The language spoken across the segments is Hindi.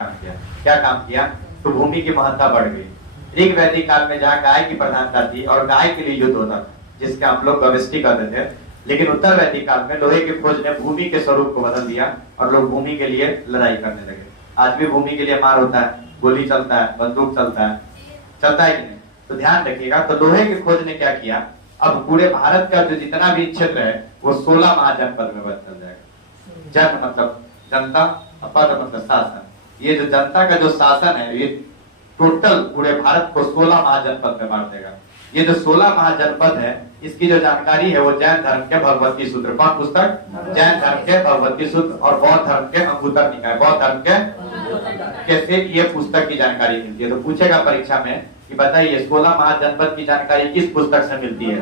काम किया। क्या काम किया? तो भूमि की महत्ता बढ़ गई। ऋग वैदिक काल में जहाँ गाय की प्रधानता थी और गाय के लिए युद्ध होता था, जिसका हम लोग गविष्टि कहते थे, लेकिन उत्तर वैदिक काल में लोहे की खोज ने भूमि के स्वरूप को बदल दिया और लोग भूमि के लिए लड़ाई करने लगे। आज भी भूमि के लिए मार होता है, गोली चलता है, बंदूक चलता है कि नहीं? तो ध्यान रखिएगा। तो लोहे की खोज ने क्या किया, अब पूरे भारत का जो जितना भी क्षेत्र है वो 16 महाजनपद में बदल जाएगा। जन मतलब जनता, पद मतलब शासन। ये जो जनता का जो शासन है ये टोटल पूरे भारत को 16 महाजनपद में बांट देगा। ये जो 16 महाजनपद है इसकी जो जानकारी है वो जैन धर्म के भगवती सूत्र, कौन पुस्तक? जैन धर्म के भगवती सूत्र और बौद्ध धर्म के अंगुतर निकाय, बौद्ध धर्म के कैसे ये पुस्तक की जानकारी मिलती है। तो पूछेगा परीक्षा में कि बताइए 16 महाजनपद की जानकारी किस पुस्तक से मिलती है?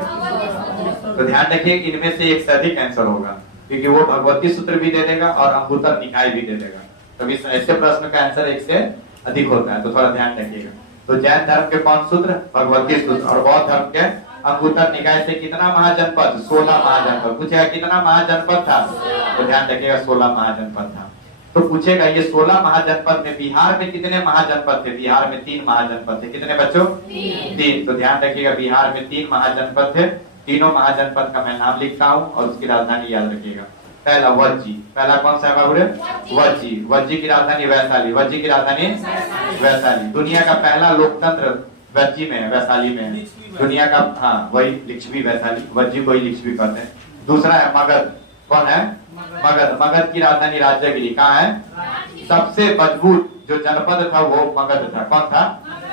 तो ध्यान रखिए इनमें से एक से अधिक आंसर होगा, क्योंकि वो भगवती सूत्र भी दे देगा और अंगुतर निकाय भी दे देगा। तो इस ऐसे प्रश्न का आंसर एक से अधिक होता है, तो थोड़ा ध्यान रखिएगा। तो जैन धर्म के कौन सूत्र? भगवती सूत्र। और बौद्ध धर्म के अंगुतर निकाय से कितना महाजनपद? 16 महाजनपद। पूछेगा कितना महाजनपद था? तो ध्यान रखिएगा 16 महाजनपद था। तो पूछेगा ये 16 महाजनपद में बिहार में कितने महाजनपद थे? बिहार में 3 महाजनपद थे। कितने बच्चों? 3। तो ध्यान रखिएगा बिहार में 3 महाजनपद थे। तीनों महाजनपद का मैं नाम लिखता हूँ और उसकी राजधानी याद रखिएगा। पहला वज्जी, पहला कौन सा है? वज्जी। वज्जी की राजधानी वैशाली। वज्जी की राजधानी वैशाली। दुनिया का पहला लोकतंत्र वज्जी में है, वैशाली में है। दुनिया का, हाँ वही लिच्छवी वैशाली, वज्जी को ही लिच्छवी कहते हैं। दूसरा है मगध। कौन है? मगध। मगध की राजधानी राजगिरी। कहाँ है? सबसे मजबूत जो जनपद था वो मगध था। कौन था?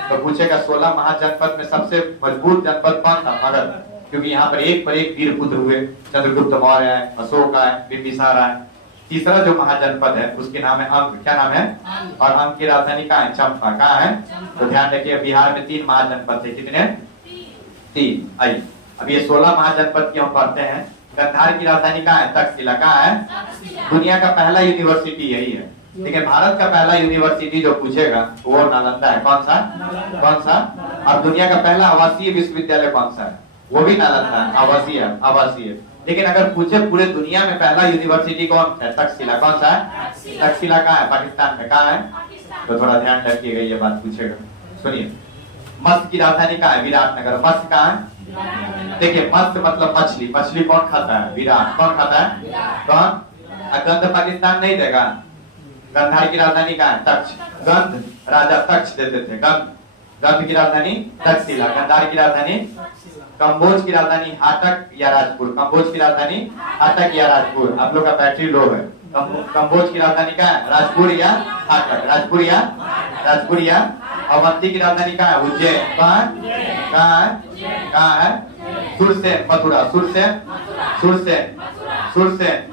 तो पूछेगा 16 महाजनपद में सबसे मजबूत जनपद कौन था? मगध। क्योंकि यहाँ पर एक वीर पुत्र हुए, चंद्रगुप्त मौर्य है, अशोक है, बिंबिसार है। तीसरा जो महाजनपद है उसके नाम है अंग। क्या नाम है? और अंग की राजधानी कहाँ है? चंपा। कहाँ है? तो ध्यान रखिए बिहार में 3 महाजनपद थे। कितने? 3। आइए अब ये 16 महाजनपद की हम पढ़ते हैं। गांधार की राजधानी कहाँ है? तक्षशिला। कहाँ है? दुनिया का पहला यूनिवर्सिटी यही है, लेकिन भारत का पहला यूनिवर्सिटी जो पूछेगा वो नालंदा है। कौन सा? कौन सा? और दुनिया का पहला आवासीय विश्वविद्यालय कौन सा है? वो भी नालंदा है, आवासीय। लेकिन अगर पूछे पूरे दुनिया में पहला यूनिवर्सिटी कौन है? तक्षशिला। कौन सा है? तक्षशिला कहाँ है? पाकिस्तान में। कहाँ है? तो थोड़ा ध्यान रखिएगा, ये बात पूछेगा। सुनिए, मत्स्य की राजधानी कहाँ है? विराटनगर। मत्स्य कहाँ है? देखिए मत्स्य मतलब मछली। मछली कौन खाता है? विराट। कौन खाता है? कौन? गंध पाकिस्तान नहीं देगा। गंधार की राजधानी कहाँ है? तक्ष। गंध राजा तक्ष देते थे। गंध की राजधानी तक्षशिला। गंधार की राजधानी, कंबोज की राजधानी हाटक या राजपुर। कंबोज की राजधानी हाटक या राजपुर। आप लोग का बैटरी लो है। कंबोज की राजधानी कहाँ है? राजपुर या हाटक। राजपुर या अवंती की राजधानी कहाँ है? उज्जैन। कहाँ है? सुरसेन, मथुरा। सुरसेन।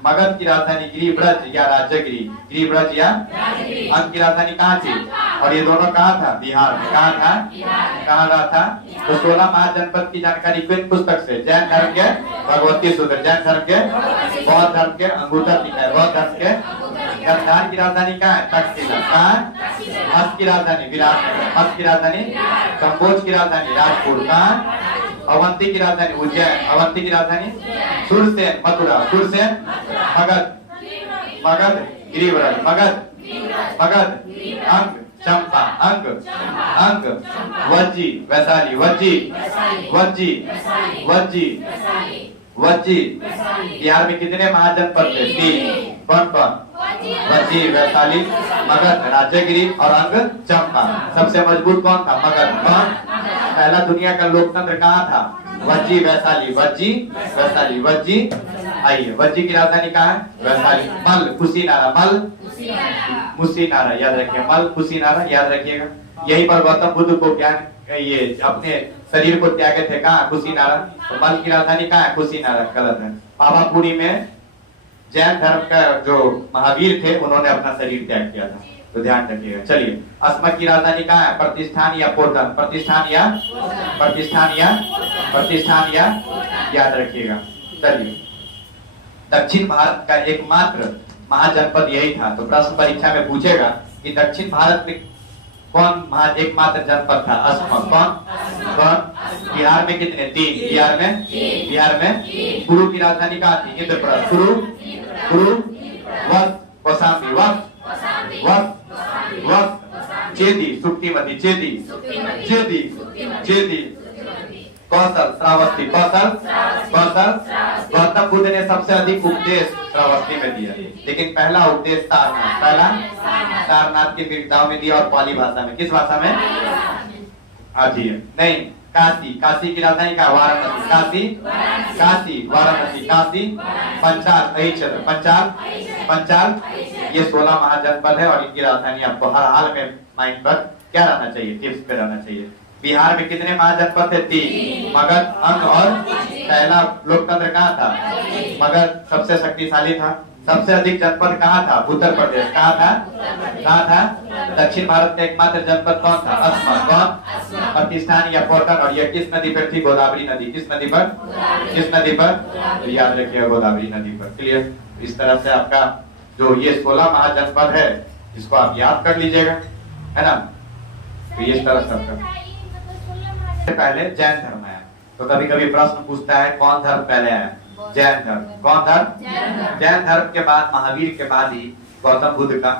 मगध की राजधानी गिरिब्रज या राजगिरी। गिरिब्रज या अंग की राजधानी कहाँ थी? और ये दोनों कहाँ था? बिहार में। कहाँ था? कहाँ रहा था? तो 16 महाजनपद की जानकारी किन पुस्तक से? जैन धर्म के भगवती सूत्र, जैन धर्म के, बौद्ध धर्म के अंगुतर निकाय, बौद्ध धर्म के। गांधार की राजधानी कहाँ है? तक्षशिला। कहाँ? मत्स्य की राजधानी विराटनगर। मत्स्य की राजधानी, कंबोज की राजधानी राजपुर। कहाँ? अवंती की राजधानी उज्जैन। अवंती की राजधानी सुरसेन, मथुरा। सुरसेन, मगध गिरिब्रज। मगध अंग चंपा। अंग वज्जी वैशाली। वज्जी। बिहार में कितने महाजनपद थे? 3। कौन? वज्जी, वैशाली, मगध, राजगिरी और अंग चंपा। सबसे मजबूत कौन था? मगध। कौन? पहला दुनिया का लोकतंत्र कहाँ था? वज्जी वैशाली। वज्जी। आइए वज्जी की राजधानी कहाँ है? वैशाली। मल कुशीनारा। मुसीनारा याद रखिए। मल कुशीनारा याद रखिएगा। यही पर गौतम बुद्ध को ज्ञान ये अपने शरीर को त्यागे थे। कहाँ? कुशीनारा। तो मल की राजधानी कहाँ है? कुशीनारा। गलत है। पावापुरी में जैन धर्म का जो महावीर थे उन्होंने अपना शरीर त्याग किया था। तो ध्यान रखिएगा। चलिए अस्मक की राजधानी कहाँ है? प्रतिष्ठान या पोर्टन। प्रतिष्ठान या याद रखिएगा। चलिए दक्षिण भारत का एकमात्र महाजनपद यही था। तो प्रश्न परीक्षा में पूछेगा कि दक्षिण भारत में कौन एकमात्र जनपद था? अस्मक। कौन? बिहार में कितने? 3। बिहार में कुरु की राजधानी कहाँ थी? इंद्रप्रस्थ। कुरु, कौशाम्बी। चेदी सुक्तिमती, चेदी चेदी चेदी, कौशल श्रावस्ती, कौशल कौशल। गौतम बुद्ध ने सबसे अधिक उपदेश श्रावस्ती में दिया, लेकिन पहला उपदेश सारनाथ, पहला सारनाथ की विविधताओं में दिया और पाली भाषा में। किस भाषा में? आजी नहीं, काशी, काशी की राजधानी का वाराणसी, काशी काशी वाराणसी, काशी पंचाल, क्षेत्र पंचाल, पंचाल ये 16 महाजनपद है और इनकी राजधानी आपको हर हाल में माइंड पर क्या रहना चाहिए, टिप्स पे रहना चाहिए। बिहार में कितने महाजनपद थे? 3, मगध, अंग और पहला लोकतंत्र कहाँ था? मगध सबसे शक्तिशाली था। सबसे अधिक जनपद कहाँ था? उत्तर प्रदेश। कहाँ था? कहाँ था? दक्षिण भारत में एकमात्र जनपद कौन था? अस्मा। कौन? पाकिस्तान या पोर्टन। और यह किस नदी पर थी? गोदावरी नदी। किस नदी पर? किस नदी पर? तो याद रखिएगा, गोदावरी नदी पर। क्लियर? इस तरह से आपका जो ये 16 महाजनपद है इसको आप याद कर लीजिएगा, है ना। तो ये इस तरह से आपका पहले जैन धर्म आया। तो कभी कभी प्रश्न पूछता है कौन धर्म पहले आया? जैन धर्म। कौन धर्म? जैन धर्म के बाद महावीर के बाद ही गौतम बुद्ध का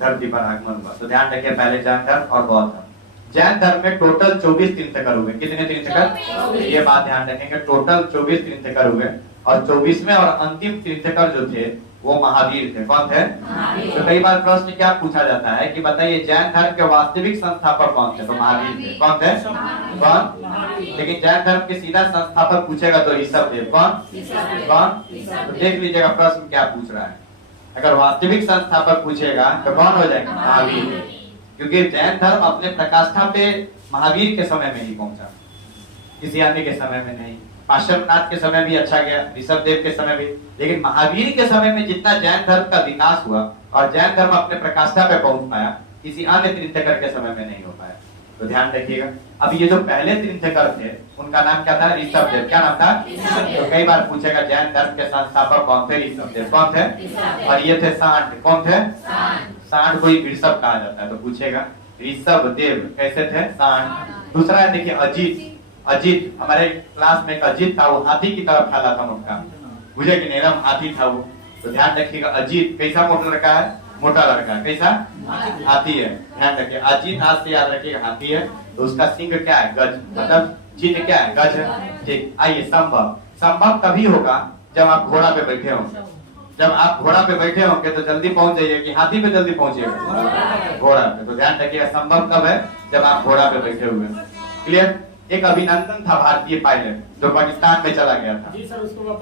धरती पर आगमन हुआ। तो ध्यान रखिए, पहले जैन धर्म और बौद्ध धर्म। जैन धर्म में टोटल 24 तीर्थंकर हुए। कितने तीर्थंकर? ये बात ध्यान रखेंगे, टोटल 24 तीर्थंकर हुए और 24वें और अंतिम तीर्थंकर जो थे वो महावीर थे। कौन थे? तो कई बार प्रश्न क्या पूछा जाता है कि बताइए जैन धर्म के वास्तविक संस्थापक कौन थे? तो महावीर थे। कौन थे? कौन? लेकिन जैन धर्म के सीधा संस्थापक पूछेगा तो ऋषभदेव। कौन? कौन? तो देख लीजिएगा प्रश्न क्या पूछ रहा है। अगर वास्तविक संस्थापक पूछेगा तो कौन हो जाएगा? महावीर। क्योंकि जैन धर्म अपने प्रकाष्ठा पे महावीर के समय में ही पहुंचा, किसी अन्य के समय में नहीं। पार्श्वनाथ के समय भी अच्छा गया, ऋषभदेव के समय भी, लेकिन महावीर के समय में जितना जैन धर्म का विकास हुआ और जैन धर्म अपने प्रकाष्ठा पे पहुंच पाया, किसी अन्य तीर्थंकर के समय में नहीं हो पाया। तो ध्यान रखिएगा। अब ये जो पहले तीर्थंकर थे उनका नाम क्या था? ऋषभदेव। क्या नाम था? तो कई बार पूछेगा जैन धर्म के संस्थापक कौन थे? ऋषभदेव। कौन थे? और ये थे सांड। कौन थे? सांड को ही ऋषभ कहा जाता है, तो पूछेगा ऋषभदेव कैसे थे? सांड। दूसरा है देखिए अजीत। अजीत, हमारे क्लास में एक अजीत था, वो हाथी की तरफ फैला था मुंह का, बुझे कि नहीं, हाथी था वो। तो ध्यान रखिएगा, अजीत कैसा मोटा लड़का है? मोटा लड़का। कैसा? हाथी है। ध्यान रखिए, अजीत आज से याद रखिएगा हाथी है। तो उसका सिंह क्या है? गज। मतलब चिन्ह क्या है? गज है। ठीक। आइए संभव। संभव तभी होगा जब आप घोड़ा पे बैठे होंगे। जब आप घोड़ा पे बैठे होंगे तो जल्दी पहुंच जाइए कि हाथी पे जल्दी पहुंचिएगा? घोड़ा पे। तो ध्यान रखिएगा, संभव कब है? जब आप घोड़ा पे बैठे हुए। क्लियर? एक अभिनंदन था भारतीय पायलट जो पाकिस्तान में चला गया था,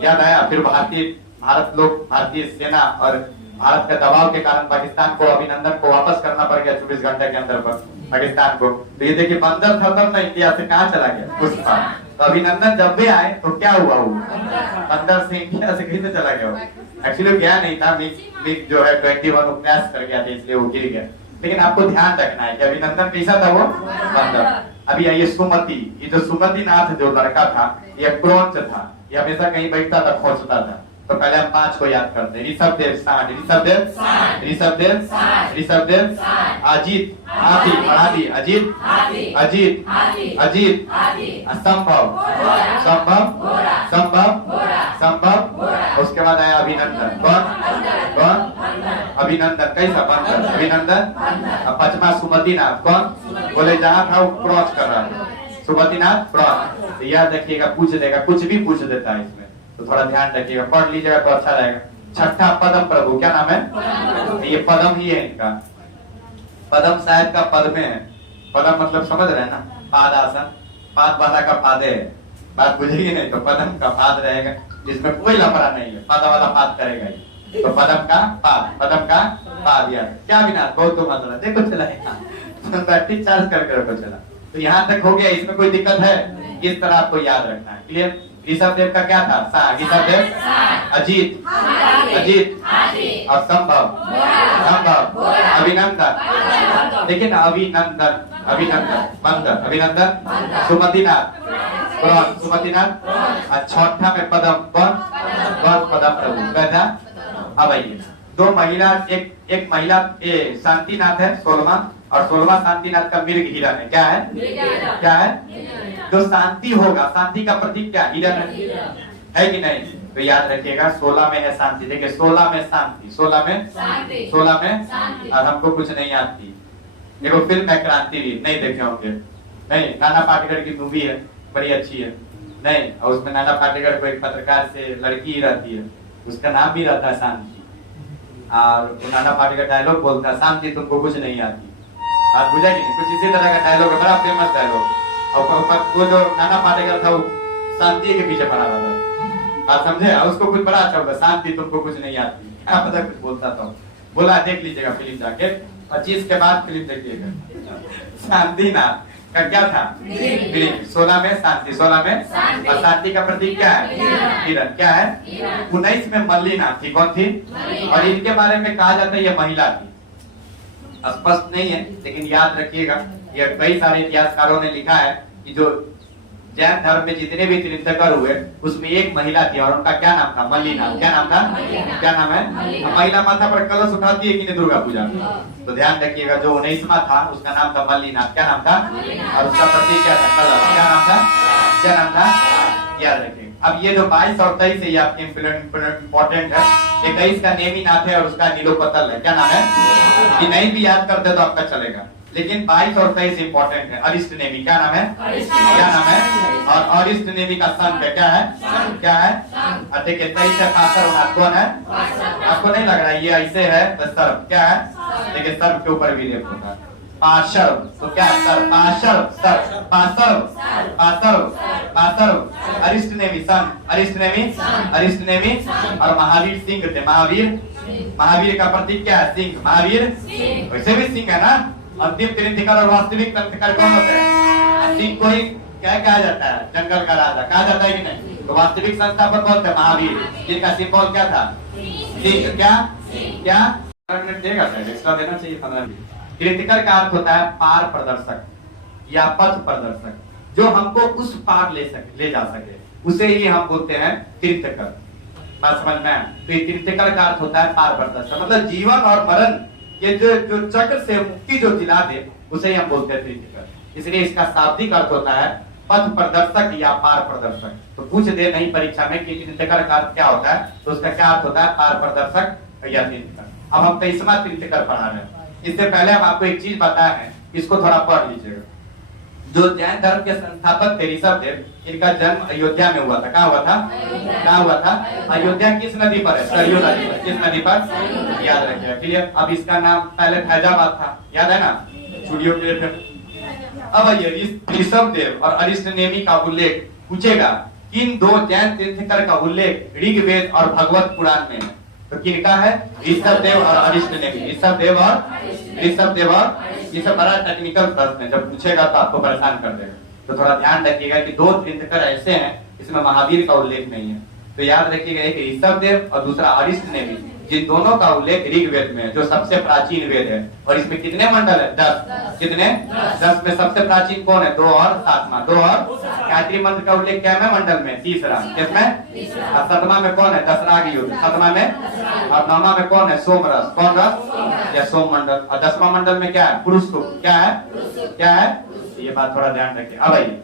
याद आया? फिर भारतीय सेना और भारत के दबाव के कारण पाकिस्तान को अभिनंदन को वापस करना पड़ गया 24 घंटे के अंदर पर पाकिस्तान को। तो ये देखिए बंदर था तब ना इंडिया से कहाँ चला गया? पुष्पा। तो अभिनंदन जब भी आए तो क्या हुआ? वो बंदर से इंडिया से कहीं से चला गया? एक्चुअली गया नहीं था, मिग जो है 21 क्रैश कर गया था, इसलिए वो गिर गया। लेकिन आपको ध्यान रखना है कि अभिनंदन कैसा था? वो बंदर। अभी आइए सुमति। ये जो सुमति नाथ जो लड़का था ये क्रौंच था, ये हमेशा कहीं बैठता था, खोजता था। तो पहले हम 5 को याद करते हैं। ऋषभदेव सांड, ऋषभदेव ऋषभदेव ऋषभदेव, अजीत हाथी, बढ़ा दी, अजीत अजीत अजीत, संभव संभव संभव संभव। उसके बाद आया अभिनंदन। कौन? कौन? अभिनंदन। कैसा? बंदर। अभिनंदन। अब 5वां सुमतिनाथ। कौन? बोले जहां था वो क्रॉस कर रहा था, सुमतिनाथ क्रॉस। तो याद रखिएगा, पूछ देगा, कुछ भी पूछ देता है इसमें, तो थोड़ा ध्यान रखिएगा, पढ़ लीजिएगा तो अच्छा रहेगा। छठा पदम प्रभु। क्या नाम है? ये पदम ही है इनका। पदम शायद का पद में है। पदम मतलब समझ रहे हैं ना? पादासन, पाद वाला का पादे है, बात बुझेगी नहीं तो पदम का पाद रहेगा, जिसमें कोई लफड़ा नहीं है, पादा वाला पाद करेगा ही। तो पदम का पाद, पदम का पाद। यार क्या बिना बहुत तो मतलब देखो चला बैटरी चार्ज करके रखो चला। तो यहाँ तक हो गया, इसमें कोई दिक्कत है? इस तरह आपको याद रखना है। क्लियर? ऋषभदेव का क्या था? सा। ऋषभदेव अजीत अजीत और संभव संभव, अभिनंदन। देखिए ना, अभिनंदन अभिनंदन, बंदर अभिनंदन, सुमतिनाथ कौन? सुमतिनाथ। और छठा में पदम। कौन? कौन? पदम प्रभु। कैसा? अब आइए, 2 महिला, एक महिला शांतिनाथ है 16वां, और 16वां शांतिनाथ का मृग हिरण है। क्या है? क्या है? जो शांति होगा, शांति का प्रतीक क्या? हिरण है कि नहीं? तो याद रखिएगा 16 में है शांति। देखिए 16 में शांति, 16 में और हमको कुछ नहीं आती, देखो फिल्म है क्रांतिवीर, नहीं देखे होंगे, नहीं, नाना पाटेकर की मूवी है, बड़ी अच्छी है, नहीं, और उसमें नाना पाटेकर को एक पत्रकार से लड़की रहती है, उसका नाम भी रहता है शांति, और वो नाना पाटेकर डायलॉग बोलता है, शांति तुमको कुछ नहीं आती, आप बुझा कि नहीं, कुछ इसी तरह का डायलॉग है, बड़ा फेमस डायलॉग। और वो जो नाना पाटेकर था वो शांति के पीछे पड़ा रहा था, आप समझे, उसको कुछ बड़ा अच्छा होगा, शांति तुमको कुछ नहीं आती, क्या पता कुछ बोलता था, बोला देख लीजिएगा फिल्म जाके, 25 के बाद फिल्म देखिएगा। शांति ना का क्या था, 16 में शांति, 16 में, और शांति का प्रतीक क्या है, हिरण, क्या है, 19 में मल्लिना थी, कौन थी, और इनके बारे में कहा जाता है ये महिला थी, स्पष्ट नहीं है लेकिन याद रखिएगा, ये कई सारे इतिहासकारों ने लिखा है कि जो जैन धर्म में जितने भी तीर्थंकर हुए उसमें एक महिला थी और उनका क्या नाम था, मल्लिना, क्या नाम था, क्या नाम है, महिला माथा पर कलश उठाती है कि नहीं दुर्गा पूजा में, तो ध्यान रखिएगा जो 19वां था उसका नाम था मल्लिना, क्या नाम था, और उसका प्रतीक क्या था, कलश, क्या नाम था, क्या नाम था, याद रखिएगा। अब ये जो 22 और 23 है ये आपके इम्पोर्टेंट है, 21 का नेमिनाथ है और उसका नीलोपतल है, क्या नाम है, कि नहीं भी याद करते तो आपका चलेगा, लेकिन 22 और 23 इंपॉर्टेंट है। अरिष्ट नेमी, क्या नाम है, क्या नाम है, और अरिष्ट नेमी का सन क्या है, क्या है, देखिए 23 है पार्श्वनाथ, कौन है, आपको नहीं लग रहा है ये ऐसे है, तो सर्प क्या है, देखिए सर्प के ऊपर भी रेप होता है, पार्श्व, तो क्या है सर्प, पार्श्व, सर्प, पार्श्व, पार्श्व, पार्श्व, अरिष्ट नेमी सन, अरिष्ट नेमी, अरिष्ट नेमी, और महावीर सिंह थे, महावीर, महावीर का प्रतीक क्या है, सिंह, महावीर, वैसे भी सिंह है ना, अंतिम तीर्थंकर और वास्तविक तीर्थंकर कौन होते हैं, सिंह को ही क्या कहा जाता है, जंगल का राजा कहा जाता है कि नहीं, तो वास्तविक संस्थापक कौन थे, महावीर, जिनका सिंबल क्या था, सिंह, क्या, क्या, 15 मिनट देगा सर, एक्स्ट्रा देना चाहिए 15 मिनट। तीर्थंकर का अर्थ होता है पार प्रदर्शक या पथ प्रदर्शक, जो हमको उस पार ले जा सके, उसे ही हम बोलते हैं तीर्थंकर, बात समझ में, तो ये तीर्थंकर का अर्थ होता है पार प्रदर्शक, मतलब जीवन और मरण ये जो चक्र से मुक्ति जो दिला दे उसे ही हम बोलते हैं तीर्थंकर, इसलिए इसका शाब्दिक अर्थ होता है पथ प्रदर्शक या पार प्रदर्शक। तो पूछ दे नहीं परीक्षा में कि तीर्थंकर का अर्थ क्या होता है, तो उसका क्या अर्थ होता है, पार प्रदर्शक या तीर्थंकर। अब हम 23वां तीर्थंकर पढ़ा रहे हैं, इससे पहले हम आपको एक चीज बताया है, इसको थोड़ा पढ़ लीजिएगा। जो जैन धर्म के संस्थापक थे ऋषभ देव, इनका जन्म अयोध्या में हुआ था, कहाँ हुआ था, कहाँ हुआ था, अयोध्या किस नदी पर है, सरयू नदी पर, किस नदी पर, याद रखिएगा, क्लियर। अब इसका नाम पहले फैजाबाद था, याद है ना, छुड़ियों के लिए। अब ये ऋषभ देव और अरिष्ट नेमी का उल्लेख पूछेगा, किन दो जैन तीर्थंकर का उल्लेख ऋग्वेद और भगवत पुराण में है, तो किनका है, ऋषभ देव और अरिष्ट नेमी, ऋषभ देव और ये सब बड़ा टेक्निकल प्रश्न है, जब पूछेगा तो आपको परेशान कर देगा, तो थोड़ा ध्यान रखिएगा कि दो तीर्थंकर ऐसे हैं इसमें महावीर का उल्लेख नहीं है, तो याद रखिएगा एक ऋषभ देव और दूसरा अरिष्ट नेमी, जिन दोनों का उल्लेख ऋग्वेद में है जो सबसे प्राचीन वेद है, और इसमें कितने मंडल है, 10, कितने, 10 में सबसे प्राचीन कौन है, 2 और 7वां, 2 और गायत्री मंत्र का उल्लेख क्या है मंडल में, 3रा, किसमें, और 7वां में कौन है, दशराग युद्ध, 7वां में, और 9वां में कौन है, सोमरस, कौन रस या सोम मंडल, और 10वां मंडल में क्या है, पुरुष सूक्त, क्या है, क्या है, ये बात थोड़ा ध्यान रखिए। अब आइए,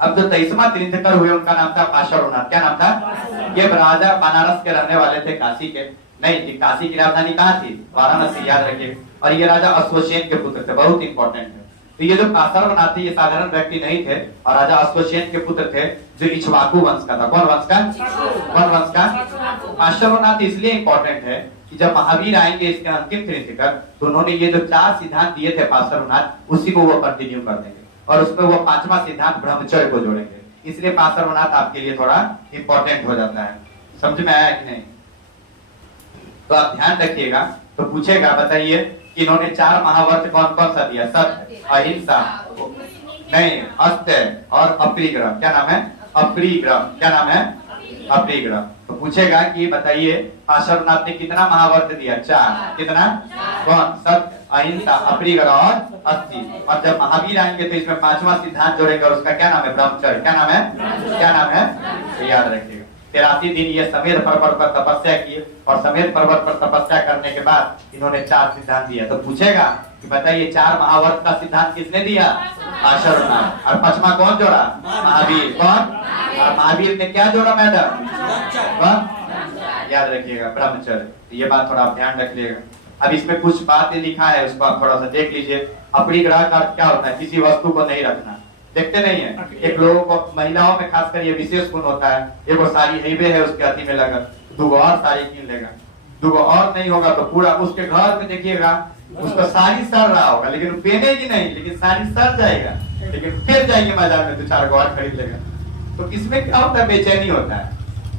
अब जो 23वां तीर्थंकर हुए उनका नाम था पार्श्वनाथ, क्या नाम था, ये राजा बनारस के रहने वाले थे, काशी के नहीं, काशी की राजधानी कहाँ थी, वाराणसी, याद रखिए, और ये राजा अश्वसेन के पुत्र थे, बहुत इंपॉर्टेंट है। तो ये जो पार्श्वनाथ थे ये साधारण व्यक्ति नहीं थे, और राजा अश्वसेन के पुत्र थे जो इक्ष्वाकु वंश का था, कौन वंश का, कौन वंश का, पार्श्वनाथ इसलिए इंपॉर्टेंट है कि जब महावीर आएंगे इसके अंतिम तीर्थंकर, तो उन्होंने ये जो 4 सिद्धांत दिए थे पार्श्वनाथ, उसी को वो कंटिन्यू कर देंगे, और उसमें वो 5वां सिद्धांत ब्रह्मचर्य को जोड़ेंगे, इसलिए पार्श्वनाथ आपके लिए थोड़ा इंपॉर्टेंट हो जाता है, समझ में आया कि नहीं, तो आप ध्यान रखिएगा। तो पूछेगा बताइए कि इन्होंने 4 महाव्रत कौन कौन सा दिया, सत्य, अहिंसा, नहीं, अस्त्य और अपरिग्रह, क्या नाम है, अपरिग्रह, क्या नाम है, अपरिग्रह। तो पूछेगा कि बताइए पार्श्वनाथ ने कितना महाव्रत दिया, 4, कितना, कौन, सत्य, अहिंसा, अपरिग्रह और अस्थि, और जब महावीर आएंगे तो इसमें 5वां सिद्धांत जोड़ेंगे और उसका क्या नाम है, ब्रह्मचर्य, क्या नाम है, क्या नाम है, तो याद रखिएगा। 83 दिन ये समेत पर्वत पर तपस्या की, और समेत पर्वत पर तपस्या करने के बाद इन्होंने 4 सिद्धांत दिया। तो पूछेगा कि बताइए 4 महाव्रत का सिद्धांत किसने दिया, पार्श्वनाथ, और 5वां कौन जोड़ा, महावीर, कौन, और महावीर ने क्या जोड़ा मैडम, कौन, याद रखिएगा, ब्रह्मचर्य। ये बात थोड़ा आप ध्यान रखिएगा। अब इसमें कुछ बातें लिखा है, उसको आप थोड़ा सा देख लीजिए। अपरिग्रह का अर्थ क्या होता है? किसी वस्तु को नहीं रखना। देखते नहीं है, एक लोगों को, महिलाओं में खासकर ये विशेष गुण होता है, एक वो साड़ी हेबे है उसके अति में लगा, दूगो और साड़ी कीन लेगा, दूगो और नहीं होगा तो पूरा उसके घर में देखिएगा उसका साड़ी सड़ रहा होगा, लेकिन पहनेगी नहीं, लेकिन साड़ी सड़ जाएगा, लेकिन फिर जाएंगे बाजार में 2-4 गो और खरीद लेगा। तो इसमें क्या होता है? बेचैनी होता है।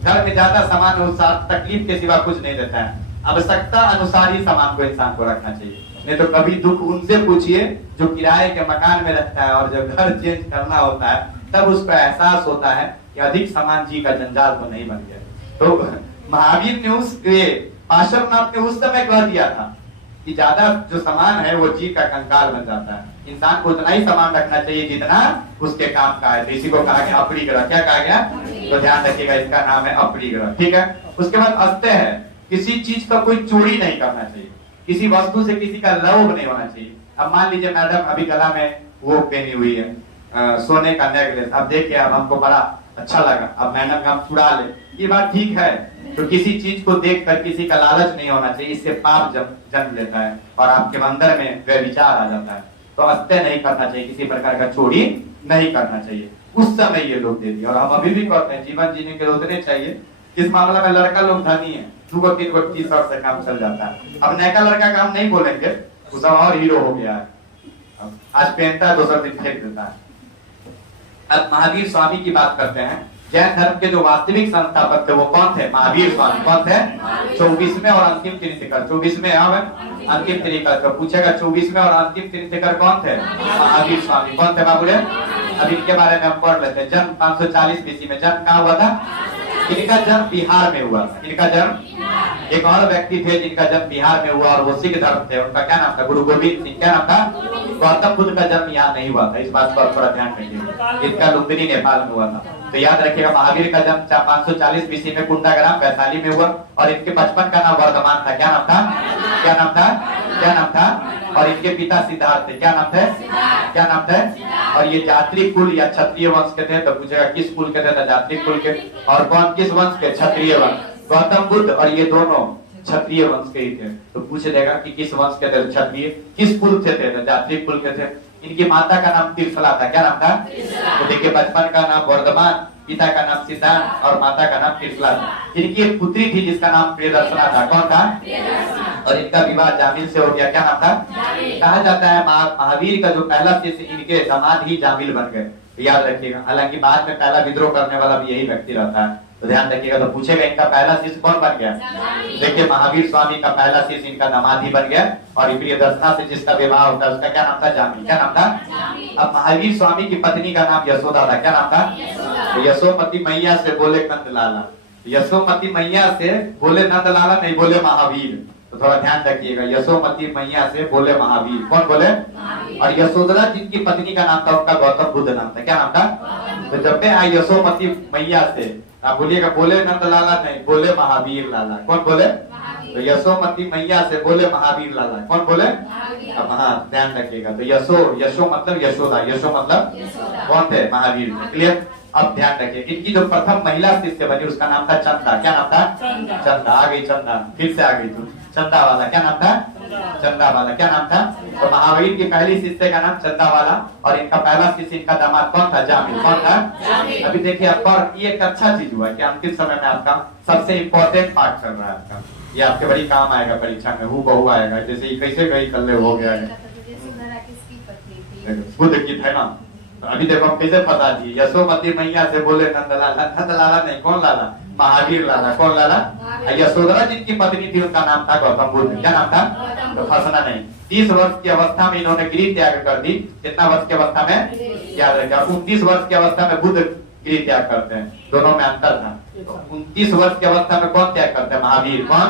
घर में ज्यादा सामान अनुसार तकलीफ के सिवा कुछ नहीं देता है। आवश्यकता अनुसार ही सामान को इंसान को रखना चाहिए, नहीं तो कभी दुख उनसे पूछिए जो किराए के मकान में रहता है और जब घर चेंज करना होता है तब उसको एहसास होता है कि अधिक सामान जी का जंजाल तो नहीं बन गया। तो महावीर ने पार्श्वनाथ ने उस समय कह दिया था कि ज्यादा जो सामान है वो जी का कंकाल बन जाता है। इंसान को उतना ही सामान रखना चाहिए जितना उसके काम का है। इसी को कहा गया अपरिग्रह। क्या कहा गया? तो ध्यान रखिएगा, इसका नाम है अपरिग्रह। ठीक है। उसके बाद अस्त्य है, किसी चीज का कोई चोरी नहीं करना चाहिए, किसी वस्तु से किसी का लोभ नहीं होना चाहिए। अब मान लीजिए मैडम अभी गला में वो पहनी हुई है सोने का नेकलेस, अब देखिए अब हमको बड़ा अच्छा लगा, अब मैडम हम चुरा ले, ये बात ठीक है। तो किसी चीज को देखकर किसी का लालच नहीं होना चाहिए, इससे पाप जन्म लेता है और आपके अंदर में व्यभिचार आ जाता है। तो अस्त्य नहीं करना चाहिए, किसी प्रकार का चोरी नहीं करना चाहिए। उस समय ये लोग दे दिए और हम अभी भी करते हैं। जीवन जीने के उतने चाहिए। इस मामला में लड़का लोग धनी है, 2-3 गो टी-शर्ट से काम चल जाता है। अब नैका लड़का का हम नहीं बोलेंगे, वो सब और हीरो हो गया है, आज पहनता है दूसरा दिन फेंक देता है। अब महावीर स्वामी की बात करते हैं। जैन धर्म के जो वास्तविक संस्थापक थे वो कौन थे? महावीर स्वामी। कौन थे? 24वें और अंतिम तीर्थंकर। 24वें अंतिम तीर्थंकर पूछेगा, 24वें और अंतिम तीर्थंकर कौन थे? महावीर स्वामी। कौन थे बाबू? अब इनके बारे में हम पढ़ लेते हैं। जन्म 540 BC में। जन्म कहाँ हुआ था? इनका जन्म बिहार में हुआ था। इनका जन्म, एक और व्यक्ति थे जिनका जन्म बिहार में हुआ और वो सिख धर्म थे। उनका क्या नाम था? गुरु गोविंद सिंह। क्या नाम था? गौतम बुद्ध का जन्म यहाँ नहीं हुआ था, इस बात पर थोड़ा ध्यान रखिए। इनका लुम्बिनी नेपाल में हुआ था। तो याद रखिएगा, महावीर का जन्म 540 BC में कुंडाग्राम वैशाली में हुआ और इनके बचपन का नाम वर्धमान था। क्या नाम था? क्या नाम था? क्या नाम था? और इनके पिता सिद्धार्थ थे। क्या नाम थे? क्या नाम थे? और ये जात्री कुल या क्षत्रिय वंश के थे। तो पूछेगा किस कुल के थे? तो जात्री कुल के। और कौन किस वंश के? क्षत्रिय वंश। गौतम बुद्ध और ये दोनों क्षत्रिय वंश के ही थे। तो पूछ देगा कि किस वंश के थे? क्षत्रिय। किस कुल से थे? तो जात्री कुल के थे। इनकी माता का नाम त्रिफला था। क्या नाम था? तो देखिए, बचपन का नाम वर्धमान, पिता का नाम सिद्धार्थ और माता का नाम त्रिफला था। इनकी एक पुत्री थी जिसका नाम प्रियदर्शना था। कौन था? और इनका विवाह जामिल से हो गया। क्या नाम था? कहा जाता है महावीर का जो पहला शिष्य इनके दामाद ही जामिल बन गए। तो याद रखिएगा, हालांकि बाद में पहला विद्रोह करने वाला भी यही व्यक्ति रहता है। तो ध्यान रखिएगा। तो पूछेगा इनका पहला शिष्य कौन बन गया? देखिए, महावीर स्वामी का पहला शिष्य इनका दामाद ही बन गया और प्रियदर्शना से जिसका विवाह होता है उसका क्या नाम था? जामिल। क्या नाम था? अब महावीर स्वामी की पत्नी का नाम यशोदा था। क्या नाम था? तो यशोमती मैया से बोले नंदलाला। यशोमती मैया से बोले नंदलाला, नहीं बोले महावीर। तो थोड़ा ध्यान रखिएगा, यशोमती मैया से बोले महावीर। कौन बोले? और यशोधरा जिनकी पत्नी का नाम था उनका गौतम बुद्ध नाम था। क्या नाम था? तो जब भी आए यशोमती मैया से, आप बोलिएगा बोले नंदलाला, नहीं बोले महावीर लाला। कौन बोले? तो यशोमती मैया से बोले महावीर लाला। कौन बोले? अब हाँ, ध्यान रखिएगा। तो यशो मतलब यशोदा, यशो मतलब कौन थे? महावीर। क्लियर? अब ध्यान रखिए, इनकी जो प्रथम महिला शिष्य बनी उसका नाम था चंदा। क्या नाम था? चंदा। आ गई चंदा, फिर से आ गई तू। चंदा वाला। क्या नाम था? चंदा वाला। क्या नाम था? तो महावीर की पहली शिष्य का नाम चंदा वाला और इनका पहला शिष्य इनका दामाद कौन था? जामिल। कौन था? अभी देखिए, पर ये एक अच्छा चीज हुआ कि अंतिम समय में आपका सबसे इम्पोर्टेंट पार्ट चल रहा है आपका, ये आपके बड़ी काम आएगा परीक्षा में, हूबहू आएगा। जैसे ये कैसे गई कल हो गया है, बुद्ध की थे ना। तो अभी देखो हम कैसे फंसा दिए। यशोमती मैया से बोले नंदलाला। नंदलाला नहीं, कौन लाला? महावीर लाला। कौन लाला? यशोधरा जिनकी पत्नी थी उनका नाम था गौतम बुद्ध। क्या नाम था? तो फंसना नहीं। 30 वर्ष की अवस्था में इन्होंने गिरि त्याग कर दी। कितना वर्ष की अवस्था में? याद रखिए, 29 वर्ष की अवस्था में बुद्ध गिरि त्याग करते हैं, दोनों में अंतर था। 29 वर्ष की अवस्था में कौन त्याग करते हैं? महावीर। कौन?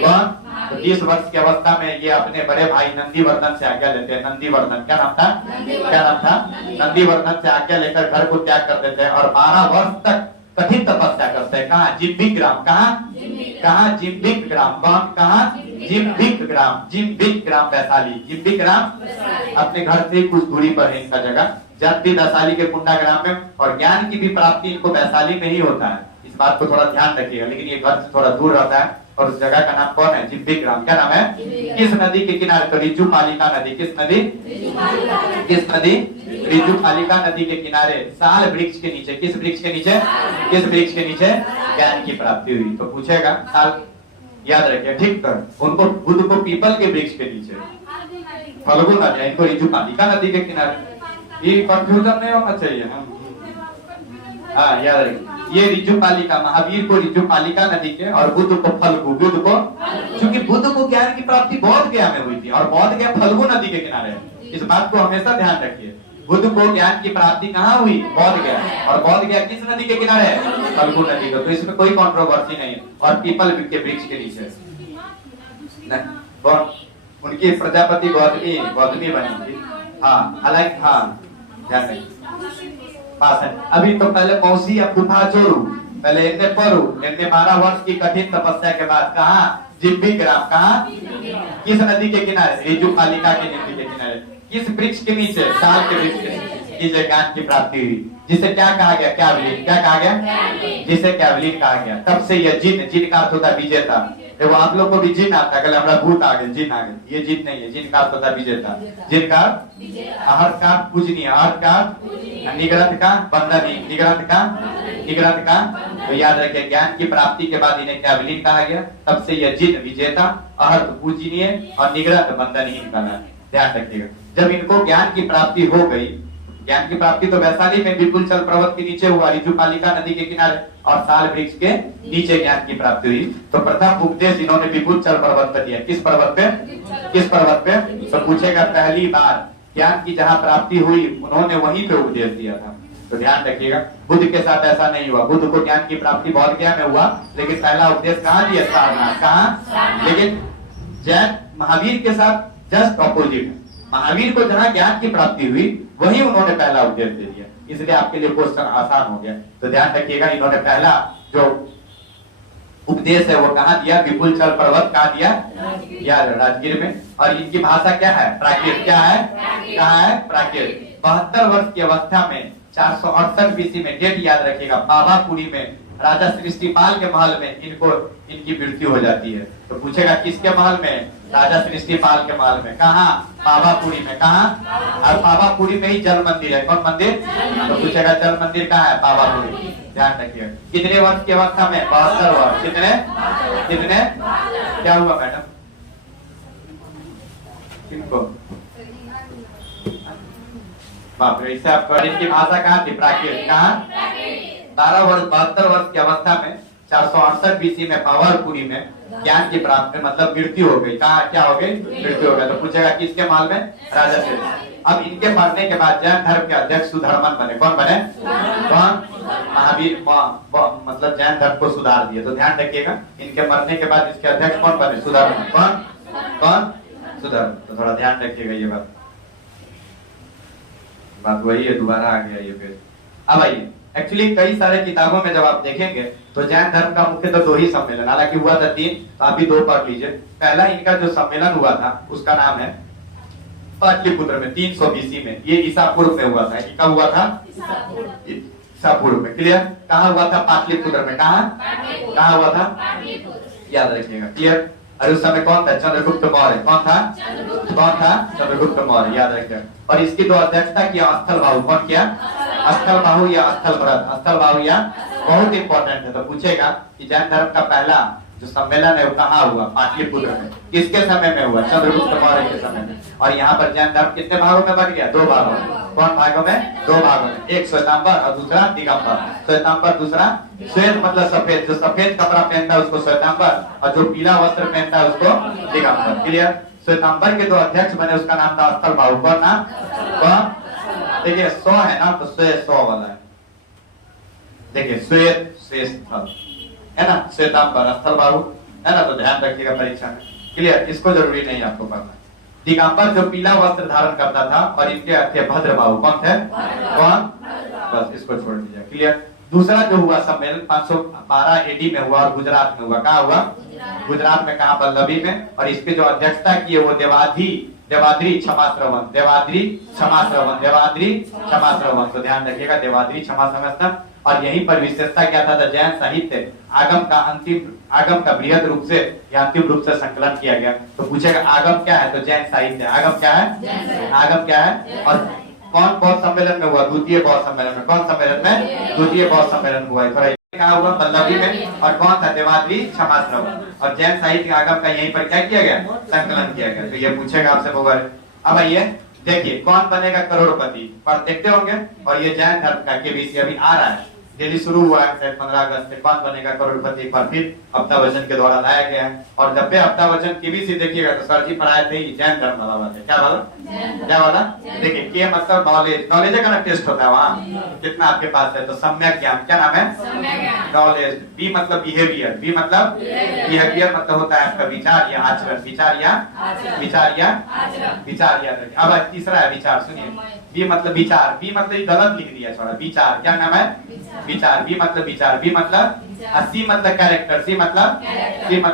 कौन? तो 30 वर्ष की अवस्था में ये अपने बड़े भाई नंदीवर्धन से आज्ञा लेते हैं। नंदीवर्धन। क्या नाम था? क्या नाम था? नंदीवर्धन से आज्ञा लेकर घर को त्याग कर देते हैं और 12 वर्ष तक कठिन तपस्या करते हैं। कहाँ? जिम्बिक ग्राम। कहाँ? कहाँ? जिम्बिक ग्राम। कौन? कहाँ? जिम्बिक ग्राम। जिम्बिक ग्राम वैशाली। जिम्बिक ग्राम अपने घर से कुछ दूरी पर है इनका जगह। जन्म भी वैशाली के कुंडाग्राम में और ज्ञान की भी प्राप्ति इनको वैशाली में ही होता है। इस बात को थोड़ा ध्यान रखिएगा, लेकिन ये घर से थोड़ा दूर रहता है। और उस जगह का नाम कौन है? जिब्बीग्राम। क्या नाम है? किस नदी के किनारे? तो रिजुपालिका नदी। किस नदी? किस नदी? रिजुपालिका नदी के किनारे साल वृक्ष के नीचे। किस वृक्ष के नीचे? किस वृक्ष के नीचे ज्ञान की प्राप्ति हुई? तो पूछेगा साल, याद रखिए ठीक कर। उनको बुद्ध को पीपल के वृक्ष के नीचे, फल्गु नदी, इनको रिजुपालिका नदी के किनारे। ये कंफ्यूजन नहीं होना चाहिए ना। हाँ याद रखिए, ये रिजुपालिका, महावीर को रिजुपालिका नदी के और बुद्ध को फल्गु। बुद्ध को, क्योंकि बुद्ध को ज्ञान की प्राप्ति बोध गया में हुई थी और बोध गया फल्गु नदी के किनारे है। इस बात को हमेशा ध्यान रखिए। बुद्ध को ज्ञान की प्राप्ति कहाँ हुई? बोध गया। और बोध गया किस नदी के किनारे है? फल्गु नदी का। तो इसमें कोई कंट्रोवर्सी नहीं है। और पीपल के वृक्ष के नीचे उनकी प्रजापति गौतमी बनी थी। हाँ हालांकि, हाँ ध्यान रखिए पास है। अभी तो पहले मौसी या फूफा जोरू, पहले इतने पढ़ू, इतने 12 वर्ष की कठिन तपस्या के बाद कहा? जिब्बीग्राम। कहा? किस नदी के किनारे? रिजुपालिका की नदी के किनारे। किस वृक्ष के नीचे? साल के वृक्ष के नीचे ज्ञान की प्राप्ति हुई, जिसे क्या कहा गया? कैवलिन। क्या कहा गया? जिसे कैवलिन कहा गया। तब से यह जिन, जिन का अर्थ होता है विजेता। देखो आप लोग को भी जिन आता है, कल हमारा भूत आ गए, जिन आ गए। ये जिन नहीं है, जिन का अर्थ होता है विजेता। जिन का आहर का पूजनीय, आहर का निग्रंथ का बंधन, निग्रंथ का। तो याद रखिए ज्ञान की प्राप्ति के बाद इन्हें कैवलिन कहा गया। तब से यह जिन विजेता, आहर पूजनीय और निग्रंथ बंधनहीन बना। ध्यान रखिएगा। जब इनको ज्ञान की प्राप्ति हो गई, ज्ञान की प्राप्ति तो वैशाली में विपुल चल पर्वत के नीचे हुआ, रिजुपालिका नदी के किनारे और साल वृक्ष के नीचे ज्ञान की प्राप्ति हुई। तो प्रथम उपदेश इन्होंने विपुल चल पर्वत पर दिया। किस पर्वत पे? किस पर्वत पे? तो पूछेगा पहली बार ज्ञान की जहाँ प्राप्ति हुई उन्होंने वहीं पे उपदेश दिया था। तो ध्यान रखिएगा, बुद्ध के साथ ऐसा नहीं हुआ। बुद्ध को ज्ञान की प्राप्ति बोध गया में हुआ, लेकिन पहला उपदेश कहाँ दिया? सारनाथ। कहाँ? लेकिन जैन महावीर के साथ जस्ट ऑपोजिट है। महावीर को जहाँ ज्ञान की प्राप्ति हुई वही उन्होंने पहला उपदेश दे दिया, इसलिए आपके लिए क्वेश्चन आसान हो गया। तो ध्यान रखिएगा, इन्होंने पहला जो उपदेश है वो कहाँ दिया? विपुल चल पर्वत कहाँ दिया? याद है, राजगीर में। और इनकी भाषा क्या है? प्राकृत। क्या है? कहाँ है? प्राकृत। 72 वर्ष की अवस्था में 468 बीसी में, डेट याद रखिएगा, पावापुरी में राजा सृष्टिपाल के महल में इनकी मृत्यु हो जाती है। तो पूछेगा किसके महल में? राजा सृष्टिपाल के महल में। कहाँ? पावापुरी में। कहाँ? और पावापुरी में ही जल मंदिर है। कौन मंदिर? तो पूछेगा जल मंदिर कहाँ है? पावापुरी। ध्यान रखिएगा। कितने वर्ष की अवस्था में? 72 वर्ष। कितने? क्या हुआ मैडम? किनको? बाप रे, इससे आपको इनकी भाषा कहाँ थी? प्राकृत। कहाँ? 72 वर्ष की अवस्था में 468 बीसी में पावापुरी में ज्ञान की प्राप्ति मतलब मृत्यु हो गई। कहाँ? क्या हो गई? मृत्यु हो गया। तो पूछेगा किसके महल में? राजा से। अब इनके मरने के बाद जैन धर्म के अध्यक्ष सुधर्मन बने। कौन बने? कौन? महावीर। मतलब जैन धर्म को सुधार दिया। तो ध्यान रखिएगा, इनके मरने के बाद इसके अध्यक्ष कौन बने? सुधर्मन। कौन? सुधर्मन। तो थोड़ा ध्यान रखिएगा ये बात वही है, दोबारा आ गया ये पेज। अब आइए, एक्चुअली कई सारे किताबों में जब आप देखेंगे तो जैन धर्म का मुख्य तो 2 ही सम्मेलन, हालांकि हुआ था 3, तो अभी 2 पढ़ लीजिए। पहला इनका जो सम्मेलन हुआ था उसका नाम है पाटलिपुत्र में 300 बीसी में। ये ईसा पूर्व में हुआ था। कब हुआ था? ईसा पूर्व में। क्लियर? कहाँ हुआ था? पाटलिपुत्र में। कहाँ हुआ था? याद रखिएगा। क्लियर? और उस समय कौन था? चंद्रगुप्त मौर्य। कौन था? चंद्रगुप्त मौर्य। याद रखिएगा। और इसकी जो अध्यक्षता किया स्थल बाहु। कौन किया? स्थल बाहु या स्थल व्रत। स्थल बाहु या बहुत इंपॉर्टेंट है। तो पूछेगा कि जैन धर्म का पहला जो सम्मेलन है वो कहाँ हुआ? पाटलिपुत्र में। किसके समय में हुआ? चंद्रगुप्त मौर्य के समय में। और यहाँ पर जैन धर्म कितने भागों में बट गया? 2 भागों में। कौन भागों में? 2 भागों में। एक श्वेतांबर और दूसरा दिगंबर। श्वेतांबर दूसरा श्वेत मतलब सफेद, जो सफेद कपड़ा पहनता है उसको श्वेतांबर, और जो पीला वस्त्र पहनता है उसको दिगंबर। क्लियर? श्वेतांबर के 2 अध्यक्ष बने, उसका नाम था स्थल बाहु। कौन नाम? कौन? देखिए 100 है ना, तो श्वेत 100 वाला है। देखिए श्वेत स्थल है ना, श्वेतांबर स्थल बाहु है ना। तो ध्यान रखिएगा परीक्षा में। क्लियर? इसको जरूरी नहीं आपको पढ़ना। दिगंबर जो पीला वस्त्र धारण करता था और इनके थे भद्रबाहु। कौन थे? कौन? बस इसको छोड़ दीजिए। क्लियर? दूसरा जो हुआ सम्मेलन 512 एडी में हुआ और गुजरात में हुआ। कहाँ हुआ? गुजरात में। कहाँ? वल्लभी में। और इसके जो अध्यक्षता की वो देवाद्री क्षमा श्रवण। तो ध्यान रखिएगा, देवाद्री क्षमा श्रवण। और यहीं पर विशेषता क्या था, जैन साहित्य आगम का बृहद रूप से या अंतिम रूप से संकलन किया गया। तो पूछेगा आगम क्या है, तो जैन साहित्य। आगम क्या है, आगम क्या है, और कौन बौद्ध सम्मेलन में हुआ, द्वितीय बौद्ध सम्मेलन में। कौन सम्मेलन में, द्वितीय बौद्ध सम्मेलन हुआ है। थोड़ा कहा हुआ पल्लवी में, और कौन था, देवाद्री क्षमाश्रव। और जैन साहित्य आगम का यहीं पर क्या किया गया, संकलन किया गया। तो ये पूछेगा आपसे भूगोल। अब आइए देखिए कौन बनेगा करोड़पति, पर देखते होंगे। और ये जैन धर्म का केबीसी अभी आ रहा है, दिल्ली शुरू हुआ है शायद 15 अगस्त से। कौन बनेगा करोड़पति पर फिर अमिताभ बच्चन के द्वारा लाया गया है। और जब भी अमिताभ बच्चन केबीसी देखिएगा तो सर जी पढ़ाए थे जैन धर्म वाला बात है। क्या वाला, क्या वाला, देखिए के मतलब नॉलेज, नॉलेज का ना टेस्ट होता है वहाँ कितना आपके पास है। तो सम्यक ज्ञान, क्या नाम है, नॉलेज। बी मतलब बिहेवियर, बी मतलब बिहेवियर मतलब होता है आपका विचार या आचरण, विचार या विचार या विचार या। अब तीसरा है विचार, सुनिए। बी मतलब विचार, बी मतलब गलत लिख दिया थोड़ा, विचार क्या नाम है, विचार। बी मतलब विचार, बी मतलब, सी मतलब कैरेक्टर, सी मतलब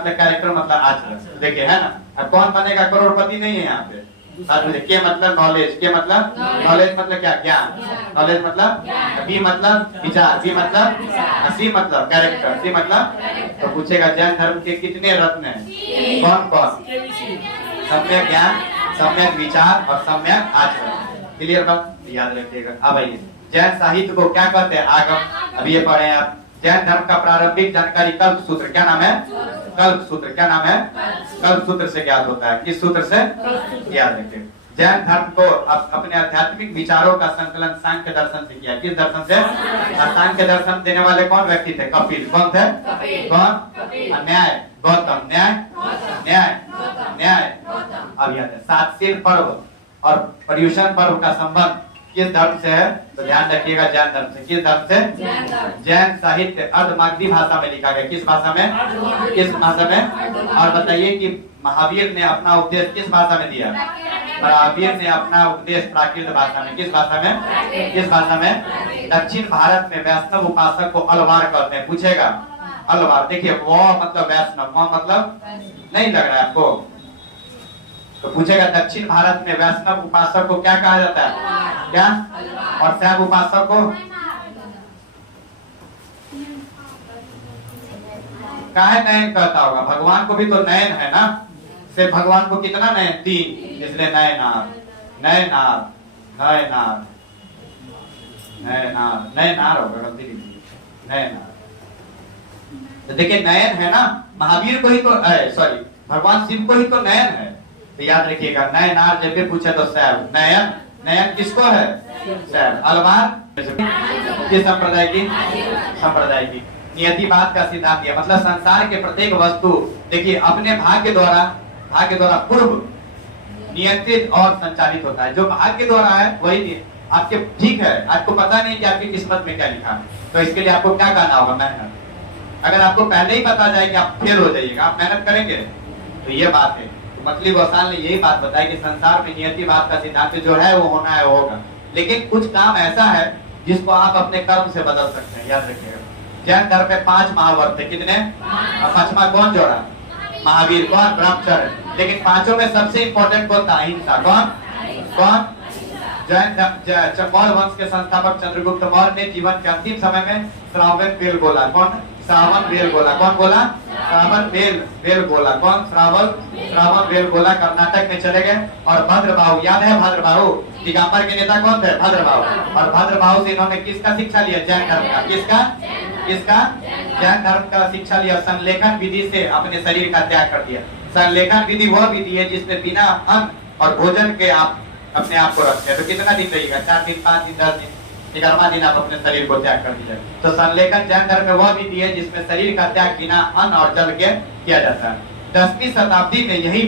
कैरेक्टर मतलब आचरण। देखिए है ना। अब कौन बनेगा करोड़पति नहीं है यहाँ पे। के मतलब नॉलेज, के मतलब नॉलेज मतलब क्या, ज्ञान। नॉलेज मतलब, बी मतलब विचार, बी मतलब, सी मतलब कैरेक्टर, सी मतलब। तो पूछेगा जैन धर्म के कितने रत्न हैं, कौन कौन, सम्यक ज्ञान, सम्यक विचार और सम्यक आचरण। क्लियर बात, याद रखिएगा। अब आइए जैन साहित्य को क्या कहते हैं, आगम। अभी ये पढ़े आप। जैन धर्म का प्रारंभिक जानकारी कल्प सूत्र, क्या नाम है, कल्प सूत्र, क्या नाम है, कल्प सूत्र से ज्ञात होता है। किस सूत्र से, याद रखिए। जैन धर्म को अपने आध्यात्मिक विचारों का संकलन सांख्य दर्शन से किया। किस दर्शन से, सांख्य दर्शन देने वाले कौन व्यक्ति थे, कपिल। कौन थे, कौन, न्याय, गौतम, न्याय, न्याय, न्याय। अब याद है सातशीर पर्व और पर्युषण पर्व का संबंध किस धर्म से है, तो ध्यान रखिएगा जैन धर्म से। किस धर्म से, जैन साहित्य अर्धमागधी भाषा में लिखा गया। किस भाषा में, किस भाषा में। और बताइए कि महावीर ने अपना उपदेश किस भाषा में दिया, महावीर ने अपना उपदेश प्राकृत भाषा में। किस भाषा में, किस भाषा में। दक्षिण भारत में वैष्णव उपासक को अलवार कहते हैं। पूछेगा अलवार, देखिए वो मतलब वैष्णव, वो मतलब नहीं लग रहा है आपको। तो पूछेगा दक्षिण भारत में वैष्णव उपासक को क्या कहा जाता है, क्या, और शैव उपासक को काहे नयन कहता होगा। भगवान को भी तो नयन है ना, सिर्फ भगवान को कितना नयन, 3, इसलिए नयनार, नयनार, नयनार, नयनार, नयनार होगा, गलती नयनार। तो देखिए नयन है ना, महावीर को ही तो, सॉरी भगवान शिव को ही तो नयन है। तो याद रखिएगा नयनार जब भी पूछे तो शैव। नयन, नयन किसको है, शैव। अलवार किस संप्रदाय की, संप्रदाय की। नियतिवाद का सिद्धांत है, मतलब संसार के प्रत्येक वस्तु देखिए अपने भाग्य द्वारा पूर्व नियंत्रित और संचालित होता है। जो भाग्य द्वारा है वही आपके, ठीक है, आपको पता नहीं कि आपकी किस्मत में क्या लिखा है, तो इसके लिए आपको क्या करना होगा, मेहनत। अगर आपको पहले ही पता जाए कि आप फेल हो जाइएगा, आप मेहनत करेंगे, तो ये बात है। मछली गौसाल ने यही बात बताई कि संसार में नियतिवाद का सिद्धांत जो है वो होना है, वो होगा। लेकिन कुछ काम ऐसा है जिसको आप अपने कर्म से बदल सकते हैं, याद रखिएगा। जैन धर्म में 5 महावर थे, कितने, और 5वां कौन जोड़ा, महावीर। कौन, ब्रह्मचर्य। लेकिन 5 में सबसे इंपॉर्टेंट कौन था, अहिंसा। कौन, कौन, जैन मौर्य वंश के संस्थापक चंद्रगुप्त मौर्य ने जीवन के अंतिम समय में श्रावण बेल बोला। कौन, श्रावण बेल बोला। कौन बोला, श्रावण बेल बोला। कौन, श्रावण बेल बोला। कर्नाटक में चले गए और भद्रबाहु, याद है भद्रबाहु, दिगंबर के नेता कौन थे, भद्रबाहु। और भद्रबाहु से इन्होंने किसका शिक्षा लिया, जैन धर्म का। किसका, जैन धर्म का शिक्षा लिया। संलेखन विधि से अपने शरीर का त्याग कर दिया। संलेखन विधि वह विधि है जिसमें बिना अन्न और भोजन के आप अपने आप को रखते हैं। तो कितना दिन रहिएगा, 4 दिन, 5 दिन, 10 दिन, 11वां दिन आप अपने शरीर को त्याग कर दीजिए। तो संलेखन जैन धर्म में वह विधि है जिसमें शरीर का त्याग बिना अन्न और जल के किया जाता है। 10वीं शताब्दी में यहीं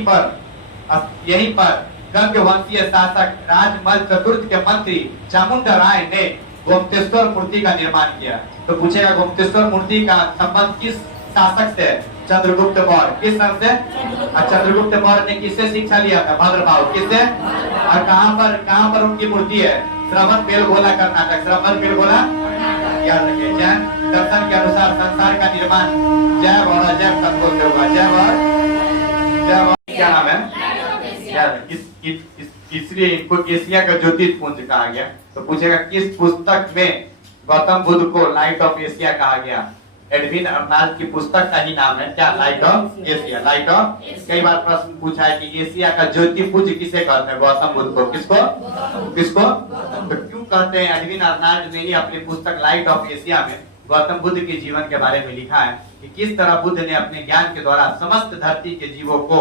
पर गंग वंशीय शासक राजमल चतुर्थ के मंत्री चामुंडा राय ने गोमतेश्वर मूर्ति का निर्माण किया। तो पूछेगा गोमतेश्वर मूर्ति का संबंध किस शासक से, चंद्रगुप्त मौर्य। किस सन से, चंद्रगुप्त मौर्य ने किससे शिक्षा लिया था, भद्रबाहु। किससे, और कहाँ पर उनकी मूर्ति है, श्रवण बेलगोला, कर्नाटक। श्रवण बेलगोला, याद रखिए। जैन दर्शन के अनुसार संसार का निर्माण जैव और अजैव तत्वों से होगा। जैव और क्या नाम है, इसलिए इनको एशिया का ज्योतिष पुंज कहा गया। तो पूछेगा किस पुस्तक में गौतम बुद्ध को लाइट ऑफ एशिया कहा गया। एडविन अर्नाल्ड की पुस्तक का ही नाम है क्या? Light of Asia. Light of, कई बार प्रश्न पूछा है कि एशिया का ज्योति पुंज किसे कहते हैं? गौतम बुद्ध को। किसको? किसको? तो क्यों कहते हैं? एडविन अर्नाल्ड ने ही अपनी पुस्तक लाइट ऑफ एशिया में गौतम बुद्ध के जीवन के बारे में लिखा है कि किस तरह बुद्ध ने अपने ज्ञान के द्वारा समस्त धरती के जीवों को,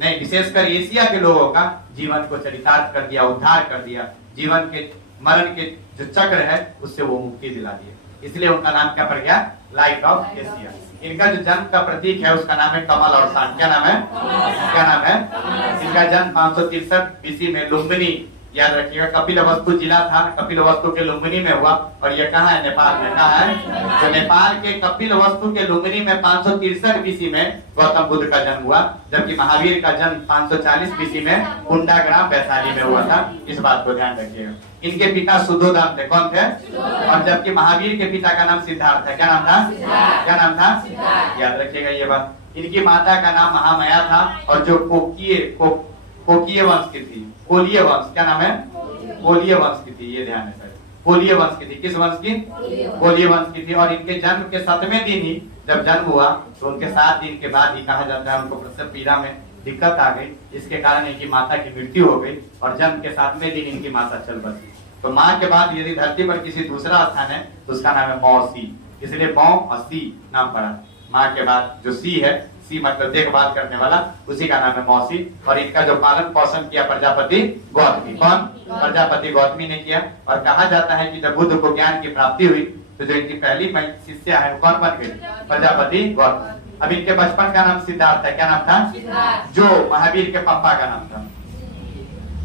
नहीं विशेषकर एशिया के लोगों का जीवन को चरितार्थ कर दिया, उद्धार कर दिया, जीवन के मरण के जो चक्र है उससे वो मुक्ति दिला दिए। इसलिए उनका नाम क्या पड़ गया? Light of Asia. इनका जो जन्म का प्रतीक है उसका नाम है कमल और शान। क्या नाम है? क्या नाम है? इनका जन्म 563 बीसी में लुम्बिनी, याद रखिएगा, कपिलवस्तु जिला था, कपिलवस्तु के लुम्बिनी में हुआ। और ये कहाँ है? नेपाल में। कहाँ है? तो नेपाल के कपिलवस्तु के लुम्बिनी में 563 बीसी में गौतम बुद्ध का जन्म हुआ, जबकि महावीर का जन्म 540 बीसी में कुंडाग्राम वैशाली में हुआ था। इस बात को ध्यान रखिएगा। इनके पिता सुद्धोधन थे। कौन थे? और जबकि महावीर के पिता का नाम सिद्धार्थ है। क्या नाम था? क्या नाम था? याद रखिएगा ये बात। इनकी माता का नाम महामाया था और जो कोकीय वंश की थी, कोलीय वंश, क्या नाम है? कोलीय वंश की थी, ये ध्यान है सर। कोलीय वंश की थी। किस वंश की? कोलीय वंश की थी। और इनके जन्म के 7वें दिन ही जब जन्म हुआ तो उनके 7 दिन के बाद ही कहा जाता है उनको प्रसव पीड़ा में दिक्कत आ गई। इसके कारण इनकी माता की मृत्यु हो गई और जन्म के 7वें दिन इनकी माता चल बसी। तो माँ के बाद यदि धरती पर किसी दूसरा स्थान है तो उसका नाम है मौसी, इसलिए मौ और सी नाम पड़ा। माँ के बाद जो सी है, सी मतलब देखभाल करने वाला, उसी का नाम है मौसी। और इनका जो पालन पोषण किया प्रजापति गौतमी। कौन? प्रजापति गौतमी ने किया। और कहा जाता है कि जब बुद्ध को ज्ञान की प्राप्ति हुई तो जो इनकी पहली शिष्या है वो कौन बन गई? प्रजापति गौतमी। अब इनके बचपन का नाम सिद्धार्थ है। क्या नाम था? जो महावीर के पापा का नाम था।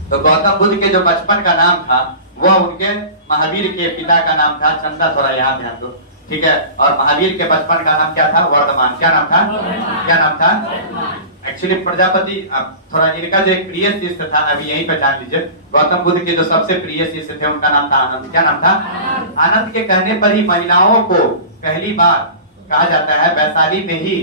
तो गौतम बुद्ध के जो बचपन का नाम था वह उनके महावीर के पिता का नाम था। चंदा थोड़ा यहाँ ध्यान दो, ठीक है। और महावीर के बचपन का नाम क्या था? वर्धमान। क्या नाम था? क्या नाम था? एक्चुअली प्रजापति, थोड़ा इनका जो एक प्रिय शिष्य था, अभी यहीं पे जान लीजिए, गौतम बुद्ध के जो सबसे प्रिय शिष्य थे उनका नाम था आनंद। क्या नाम था? आनंद के कहने पर ही महिलाओं को पहली बार, कहा जाता है वैशाली में ही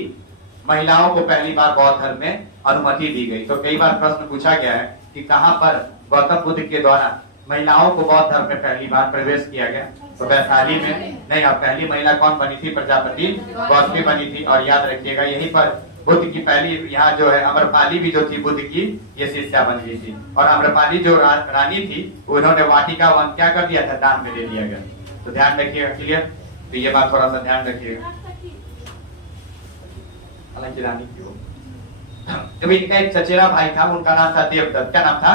महिलाओं को पहली बार बौद्ध धर्म में अनुमति दी गई। तो कई बार प्रश्न पूछा गया है कि कहां पर गौतम बुद्ध के द्वारा महिलाओं को बौद्ध धर्म में पहली बार प्रवेश किया गया? तो वैशाली में नहीं। और पहली महिला कौन बनी थी? प्रजापति गौतमी बनी थी। और याद रखिएगा यहीं पर बुद्ध की पहली, यहाँ जो है अम्रपाली भी जो थी बुद्ध की, ये शिष्या बन गई थी। और अम्रपाली जो रानी थी उन्होंने वाटिका वन क्या कर दिया था? दान में दे दिया गया। तो ध्यान रखिएगा, क्लियर? तो ये बात थोड़ा सा ध्यान रखिएगा। हालांकि रानी की हो, तो इनका एक चचेरा भाई था, उनका नाम था देवदत्त। क्या नाम था?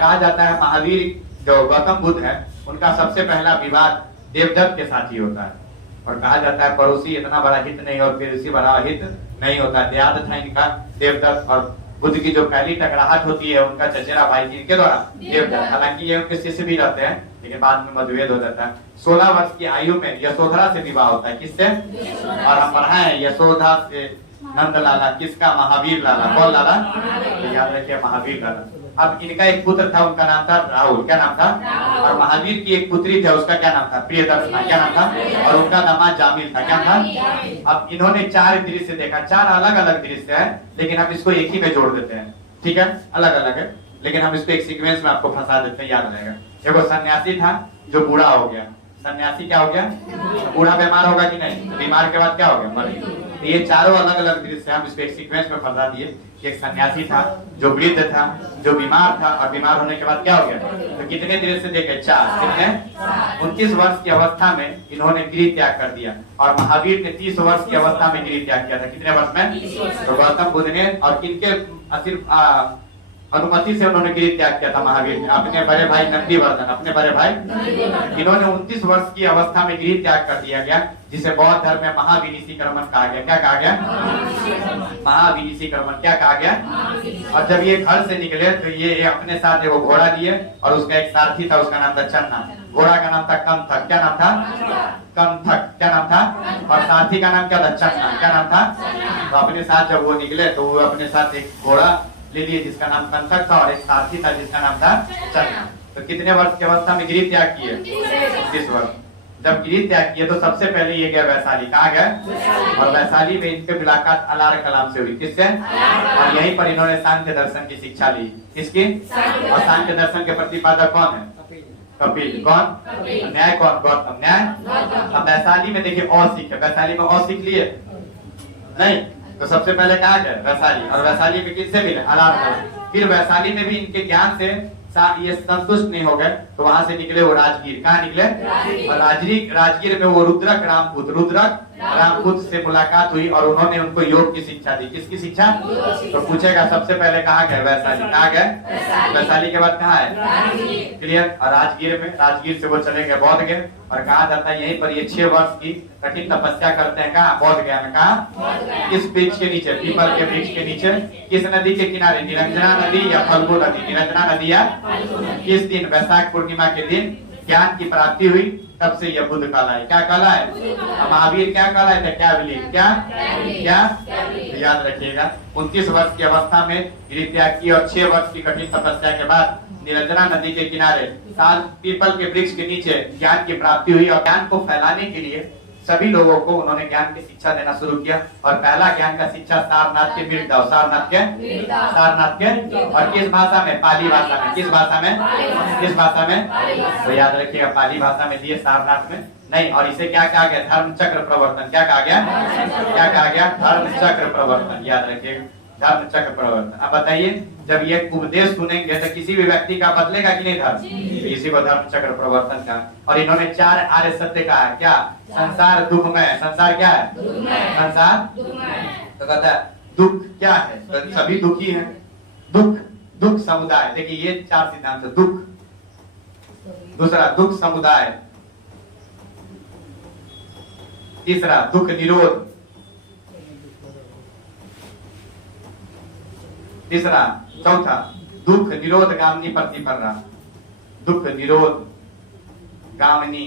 कहा जाता है महावीर जो गौतम बुद्ध है उनका सबसे पहला विवाद देवदत्त के साथ ही होता है। और कहा जाता है पड़ोसी इतना बड़ा हित नहीं और फिर इसी बड़ा हित नहीं होता। देहात था इनका देवदत्त। और बुद्ध की जो पहली टकराहट होती है उनका चचेरा भाई इनके द्वारा देवदत्त। हालांकि ये उनके शिष्य भी रहते हैं लेकिन बाद में मतभेद हो जाता है। 16 वर्ष की आयु में यशोधरा से विवाह होता है। किससे? और हम पढ़ा है यशोधा से नंद लाला, किसका? महावीर लाला। कौन लाला? तो याद रखिए महावीर लाला। अब इनका एक पुत्र था, उनका नाम था राहुल। क्या नाम था? और महावीर की एक पुत्री थी, उसका क्या नाम था? प्रियदर्शना। क्या नाम था? और उनका दामाद जामिल था। क्या था? अब इन्होंने 4 दृश्य देखा, 4 अलग अलग दृश्य है, लेकिन हम इसको एक ही में जोड़ देते हैं। ठीक है, अलग अलग है लेकिन हम इसको एक सीक्वेंस में आपको फंसा देते हैं, याद रहेगा। देखो सन्यासी था जो बूढ़ा हो गया। सन्यासी क्या हो गया? बूढ़ा बीमार होगा कि नहीं? बीमार के बाद क्या हो गया? मर गया। तो ये चारों अलग अलग दृश्य हम इसको एक सीक्वेंस में फंसा दिए। एक सन्यासी था जो वृद्ध था, जो बीमार था, और बीमार होने के बाद क्या हो गया? तो कितने दृश्य देखे? 4। कितने? 29 वर्ष की अवस्था में इन्होंने गृह त्याग कर दिया। और महावीर ने 30 वर्ष की अवस्था में गृह त्याग किया था। कितने वर्ष में? तो गौतम बुद्ध ने और किनके अनुमति से उन्होंने गृह त्याग किया था? महावीर ने अपने बड़े भाई नंदीवर्धन, अपने बड़े भाई इन्होंने 29 वर्ष की अवस्था में गृह त्याग कर दिया गया, जिसे बौद्ध धर्म में महाविनिशीकर्मण कहा गया। क्या कहा गया? महाविनिशीकर्मण। क्या कहा गया? और जब ये घर से निकले तो ये अपने साथ वो घोड़ा लिए और उसका एक सारथी था, उसका नाम था चन्ना। घोड़ा का नाम था कंथक। क्या नाम था? कंथक। क्या नाम था? और सारथी का नाम क्या था? चन्ना। क्या नाम था? तो अपने साथ जब वो निकले तो वो अपने साथ एक घोड़ा ले लिए जिसका नाम कंथक था और एक सारथी था जिसका नाम था चन्ना। तो कितने वर्ष की अवस्था में गृह त्याग किए? 30 वर्ष। जब गृह त्याग किए तो सबसे पहले ये गया वैशाली। कहाँ गए? और वैशाली में इनके मुलाकात अलार कलाम से हुई। किससे? और यहीं पर इन्होंने सांख्य दर्शन की शिक्षा ली। किसकी? और सांख्य दर्शन के प्रतिपादक कौन है? कपिल। कौन? न्याय कौन? गौतम। न्याय? अब वैशाली में देखिए अ सीखे, वैशाली में अ सीख लिए नहीं, तो सबसे पहले कहा गया वैशाली, और वैशाली में किससे मिले? अलारकला। फिर वैशाली में भी इनके ज्ञान से ये संतुष्ट नहीं हो गए, तो वहां से निकले वो राजगीर। कहाँ निकले? और राजगीर में वो रुद्रक रामपुत से मुलाकात हुई और उन्होंने उनको योग की शिक्षा दी। किसकी शिक्षा? तो पूछेगा सबसे पहले कहाँ गए? वैशाली। कहाँ गए? वैशाली के बाद कहाँ है? क्लियर। और राजगीर से वो चले गए बौद्ध गए, और कहा जाता है यहीं पर ये 6 वर्ष की कठिन तपस्या करते हैं। कहाँ? बौद्ध गया में। कहा? किस वृक्ष के नीचे? पीपल के वृक्ष के नीचे। किस नदी के किनारे? निरंजना नदी या फल्गु नदी? निरंजना नदी या किस दिन? वैशाख पूर्णिमा के दिन ज्ञान की प्राप्ति हुई, तब से यह बुद्ध कहलाए। क्या कहलाए? महावीर क्या कहलाए थे? क्या बिलीव? क्या तो याद रखिएगा। 29 वर्ष की अवस्था में गिरित्याग की और 6 वर्ष की कठिन तपस्या के बाद निरंजना नदी के किनारे साल पीपल के वृक्ष के नीचे ज्ञान की प्राप्ति हुई, और ज्ञान को फैलाने के लिए सभी लोगों को उन्होंने ज्ञान की शिक्षा देना शुरू किया। और पहला ज्ञान का शिक्षा सारनाथ के मृतदाव, सारनाथ के और किस भाषा में? पाली भाषा में। किस भाषा में? किस भाषा में? तो याद रखिएगा पाली भाषा में दिए, सारनाथ में नहीं। और इसे क्या कहा गया? धर्म चक्र प्रवर्तन। क्या कहा गया? क्या कहा गया? धर्म चक्र प्रवर्तन। याद रखिएगा धर्म चक्र प्रवर्तन। अब बताइए, जब ये उपदेश सुनेंगे तो किसी भी व्यक्ति का बदलेगा कि नहीं धर्म? तो इसी को धर्म चक्र प्रवर्तन का। और इन्होंने 4 आर्य सत्य कहा है। क्या? संसार दुखमय। संसार क्या है? संसार तो कहता है दुख क्या है? तो सभी दुखी हैं। दुख समुदाय। देखिए ये 4 सिद्धांत है। दुख, दूसरा दुख समुदाय, तीसरा दुख निरोध, तीसरा चौथा दुख निरोध गामिनी प्रतिपन्ना। दुख निरोध गामिनी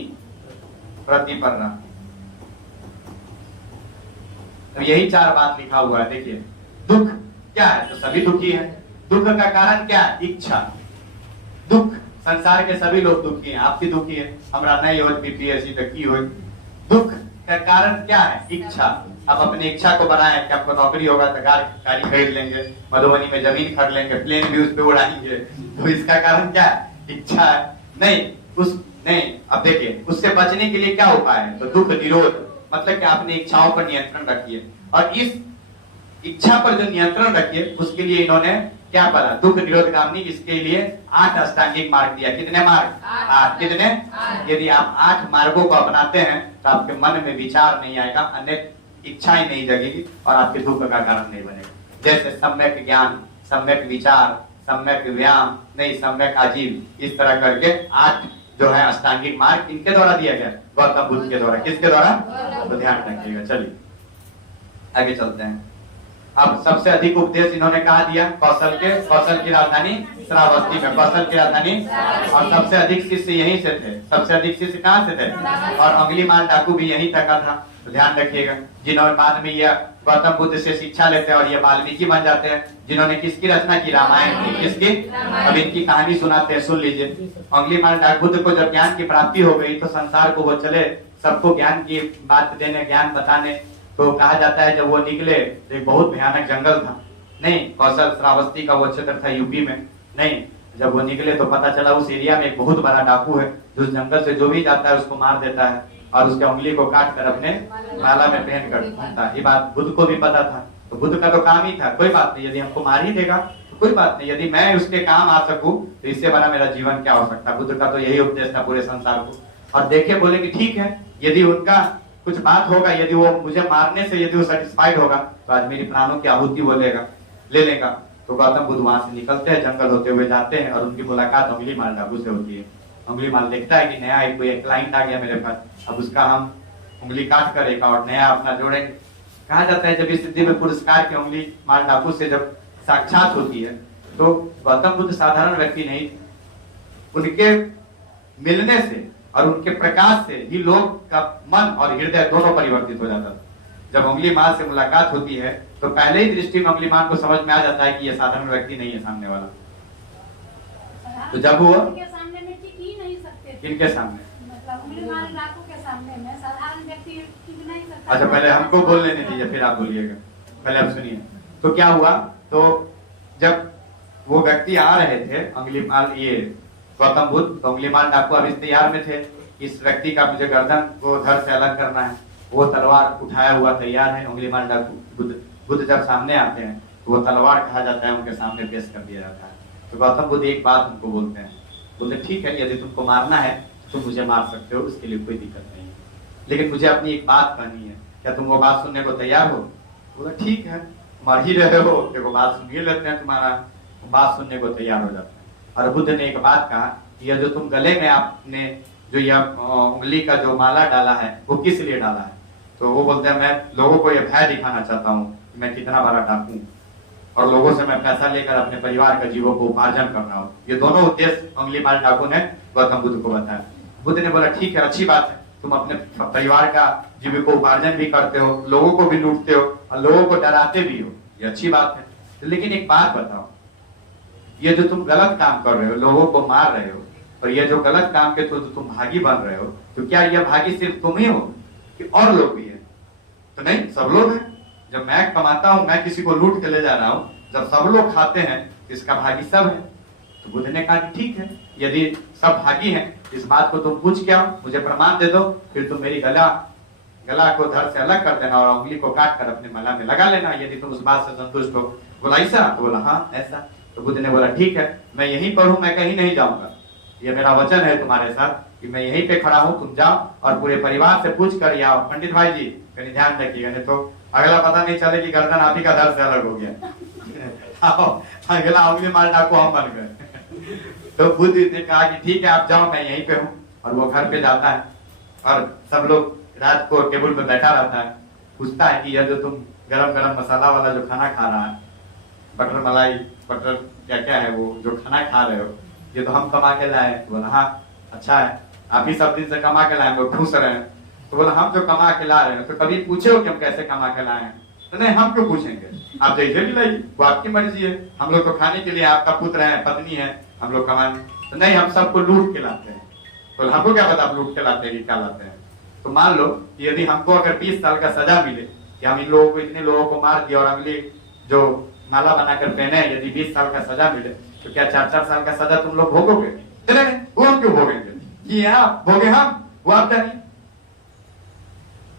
प्रतिपन्ना। तो यही 4 बात लिखा हुआ है। देखिए दुख क्या है? तो सभी दुखी हैं। दुख का कारण क्या है? इच्छा। दुख संसार के सभी लोग दुखी हैं। आप भी दुखी है, हमारा नहीं हो बीपीएससी तक की हो। दुख का कारण क्या है? इच्छा। आप अपनी इच्छा को बनाए कि आपको नौकरी होगा तो गाड़ी खरीद लेंगे, मधुबनी में जमीन खरीद लेंगे, प्लेन भी उस पे उड़ाएंगे। तो इसका कारण क्या है? इच्छा है। नहीं। अब देखिए उससे बचने के लिए क्या उपाय है? तो दुख निरोध, मतलब कि आपने इच्छाओं पर नियंत्रण रखिए, और इस इच्छा पर जो नियंत्रण रखिए उसके लिए इन्होंने क्या बोला? दुख निरोध गामिनी। इसके लिए 8 अष्टांगिक मार्ग दिया। कितने मार्ग? 8। कितने? यदि आप 8 मार्गों को अपनाते हैं तो आपके मन में विचार नहीं आएगा, अन्य इच्छाएं नहीं जगेगी और आपके दुख का कारण नहीं बनेगा। जैसे सम्यक ज्ञान, सम्यक विचार, सम्यक व्यायाम, नहीं सम्यक आजीव, इस तरह करके 8 जो है अष्टांगिक मार्ग इनके द्वारा दिया गया, गौतम बुद्ध के द्वारा। किसके द्वारा? तो ध्यान रखिएगा। चलिए आगे चलते हैं। अब सबसे अधिक उपदेश इन्होंने कहा दिया? कौशल की राजधानी श्रावस्ती में। कौशल की राजधानी, और सबसे अधिक शिष्य यहीं से थे। सबसे अधिक शिष्य कहाँ से थे? और अंगुलीमाल डाकू भी यहीं तक का था। तो ध्यान रखिएगा, जिन्होंने बाद में यह गौतम बुद्ध से शिक्षा लेते हैं और ये वाल्मीकि बन जाते हैं, जिन्होंने किसकी रचना की? रामायण की। किसकी? अब इनकी कहानी सुनाते हैं, सुन लीजिए। अंगुलीमाल डाकू बुद्ध को जब ज्ञान की प्राप्ति हो गई तो संसार को वो चले सबको ज्ञान की बात देने, ज्ञान बताने। तो कहा जाता है जब वो निकले तो एक बहुत भयानक जंगल था। नहीं, कौशल श्रावस्ती का वो क्षेत्र था यूपी में। नहीं, जब वो निकले तो पता चला उस एरिया में एक बहुत बड़ा डाकू है जो जंगल से जो भी जाता है उसको मार देता है और उसके उंगली को काट कर अपने माला में पहन कर घूमता है। ये बात बुद्ध को भी पता था। तो बुद्ध का तो काम ही था, कोई बात नहीं, यदि हमको मार ही देगा तो कोई बात नहीं, यदि मैं उसके काम आ सकूं तो इससे बड़ा मेरा जीवन क्या हो सकता है। बुद्ध का तो यही उपदेश था पूरे संसार को। और देखे बोले कि ठीक है, यदि उनका कुछ बात होगा, यदि वो मुझे मारने से यदि वो सेटिस्फाइड होगा तो आज मेरी प्राणों की आहुति वो ले लेगा। तो गौतम बुद्ध वहां से निकलते हैं, जंगल होते हुए जाते हैं और उनकी मुलाकात अंगुलीमाल डाकू से होती है। अंगुलीमाल देखता है कि नया एक कोई क्लाइंट आ गया मेरे पास, अब उसका हम उंगली काट कर एक और नया अपना जोड़ेंगे। कहा जाता है जब इस सिद्धि में पुरस्कार की अंगुलीमाल डाकू से जब साक्षात होती है तो गौतम बुद्ध साधारण व्यक्ति नहीं, उनके मिलने से और उनके प्रकाश से ही लोग का मन और हृदय दोनों परिवर्तित हो जाता था। जब अंगुलीमाल से मुलाकात होती है तो पहले ही दृष्टि में अंगुलीमाल को समझ में आ जाता है कि यह साधारण व्यक्ति नहीं है सामने वाला। तो जब वो इनके सामने में टिक ही नहीं सकते, किनके सामने? मतलब अंगुलीमाल डाकू के सामने में साधारण व्यक्ति टिक नहीं सकता। अच्छा, पहले हमको बोल लेने दीजिए फिर आप बोलिएगा। पहले आप सुनिए। तो क्या हुआ, तो जब वो व्यक्ति आ रहे थे अंगुलीमाल ये गौतम बुद्ध उंगलीमाल डाकू अब इस तैयार में थे, इस व्यक्ति का मुझे गर्दन को धड़ से अलग करना है। वो तलवार उठाया हुआ तैयार है। उंगलीमाल डाकू बुद्ध जब सामने आते हैं तो वो तलवार कहा जाता है उनके सामने पेश कर दिया जाता है। तो गौतम बुद्ध एक बात उनको बोलते हैं, बोलते ठीक है यदि तुमको मारना है तो तुम मुझे मार सकते हो, उसके लिए कोई दिक्कत नहीं है, लेकिन मुझे अपनी एक बात कहनी है, क्या तुम वो बात सुनने को तैयार हो? बोला ठीक है, मर ही रहे हो, देखो बात सुन ही लेते हैं, तुम्हारा बात सुनने को तैयार हो जाता है। और बुद्ध ने एक बात कहा कि यह जो तुम गले में आपने जो यह उंगली का जो माला डाला है वो किस लिए डाला है? तो वो बोलते हैं मैं लोगों को यह भय दिखाना चाहता हूँ कि मैं कितना बड़ा डाकू हूँ और लोगों से मैं पैसा लेकर अपने परिवार का जीवों को उपार्जन कर रहा हूँ। ये दोनों उद्देश्य उंगलीमाल डाकू ने गौतम बुद्ध को बताया। बुद्ध ने बोला ठीक है, अच्छी बात है, तुम अपने परिवार का जीविकोपार्जन भी करते हो, लोगों को भी लूटते हो और लोगों को डराते भी हो, ये अच्छी बात है, लेकिन एक बात बताओ, ये जो तुम गलत काम कर रहे हो, लोगों को मार रहे हो और ये जो गलत काम के तो तुम भागी बन रहे हो, तो क्या यह भागी सिर्फ तुम ही हो कि और लोग भी है? तो नहीं, सब लोग हैं। जब मैं कमाता हूं, मैं किसी को लूट के ले जा रहा हूं, जब सब लोग खाते हैं तो इसका भागी सब है। तो बुद्ध ने कहा कि ठीक है, यदि सब भागी हैं, इस बात को तुम पूछ के आओ, मुझे प्रमाण दे दो, फिर तुम मेरी गला को धड़ से अलग कर देना और उंगली को काट कर अपने मला में लगा लेना, यदि तुम उस बात से संतुष्ट हो। बोला ऐसा? तो बोला हाँ ऐसा। तो बुद्ध ने बोला ठीक है, मैं यहीं पर हूँ, मैं कहीं नहीं जाऊंगा, ये मेरा वचन है तुम्हारे साथ कि मैं यहीं पे खड़ा हूँ, तुम जाओ और पूरे परिवार से पूछ कर आओ। पंडित भाई जी कहीं ध्यान रखिएगा, नहीं तो अगला पता नहीं चले कि गर्दन आप ही का धड़ से अलग हो गया। अगला उंगलीमाल डाकू हम बन गए। तो बुद्ध ने कहा कि ठीक है आप जाओ, मैं यहीं पे हूँ। और वो घर पे जाता है और सब लोग रात को टेबल पे बैठा रहता है, पूछता है कि यह जो तुम गरम गरम मसाला वाला जो खाना खा रहा है, बटर मलाई बटर क्या क्या है वो जो खाना खा रहे हो, ये तो हम कमा के लाए। तो बोला हाँ अच्छा है, आप ही सब दिन से कमा के लाए, लोग खुश रहे हैं। तो बोला हम जो कमा के ला रहे हैं, तो कभी पूछे हो कि हम कैसे कमा के लाए हैं? तो नहीं, हम क्यों पूछेंगे, आप जैसे भी लाइए, वो आपकी मर्जी है, हम लोग तो खाने के लिए, आपका पुत्र है पत्नी है, हम लोग कमाने। तो नहीं, हम सबको लूट के लाते हैं। तो हमको क्या पता आप लूट के लाते हैं कि क्या लाते हैं? तो मान लो कि यदि हमको अगर 20 साल का सजा मिले कि हम इन लोगों को, इतने लोगों को मार दिया और अगली जो माला बनाकर पहने, यदि 20 साल का सजा मिले, तो क्या 4-4 साल का सजा तुम लोग भोगोगे? नहीं, वो हम क्यों भोगेंगे, कि आप भोगे हम, वो आप जानिए।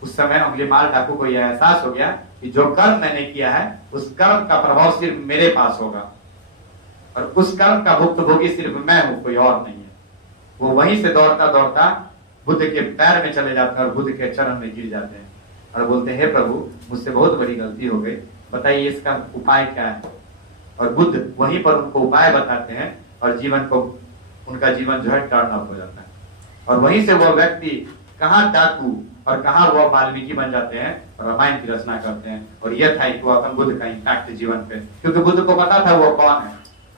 उस समय उंगलीमाल डाकू को यह एहसास हो गया कि जो कर्म मैंने किया है उस कर्म का प्रभाव सिर्फ मेरे पास होगा और उस कर्म का भुक्तभोगी सिर्फ मैं हूं, कोई और नहीं है। वो वहीं से दौड़ता दौड़ता बुद्ध के पैर में चले जाते हैं और बुद्ध के चरण में गिर जाते हैं और बोलते हैं हे प्रभु, मुझसे बहुत बड़ी गलती हो गई, बताइए इसका उपाय क्या है? और बुद्ध वहीं पर उनको उपाय बताते हैं और जीवन को, उनका जीवन जो है टर्न अप हो जाता है। और वहीं से वो व्यक्ति कहाँ डाकू और कहाँ वो वाल्मीकि बन जाते हैं और रामायण की रचना करते हैं। और यह था गौतम बुद्ध का इम्पैक्ट जीवन पे, क्योंकि बुद्ध को पता था वो कौन है,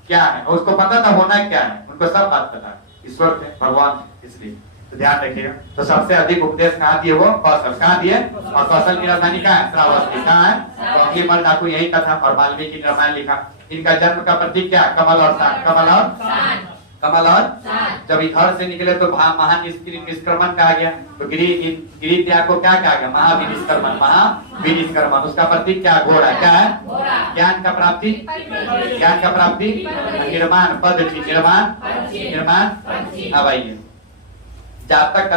क्या है, और उसको पता था होना क्या है, उनको सब बात पता, ईश्वर थे, भगवान थे, इसलिए तो ध्यान रखिएगा। तो सबसे अधिक उपदेश कहाँ दिए? वो कौशल। कहाँ दिए? और कौशल की राजधानी कहाँ है? श्रावस्ती। कहाँ है? तो उंगलीमाल डाकू यही का था और वाल्मीकि ने रामायण लिखा। इनका जन्म का प्रतीक क्या? कमल और शान। कमल और जब घर से निकले तो महान निष्क्रमण कहा गया, तो गिरी त्याग को क्या कहा गया? महाविनिष्क्रमण। उसका प्रतीक क्या? घोड़ा। क्या है? ज्ञान का प्राप्ति, निर्माण, पद निर्माण। अब आइए जातक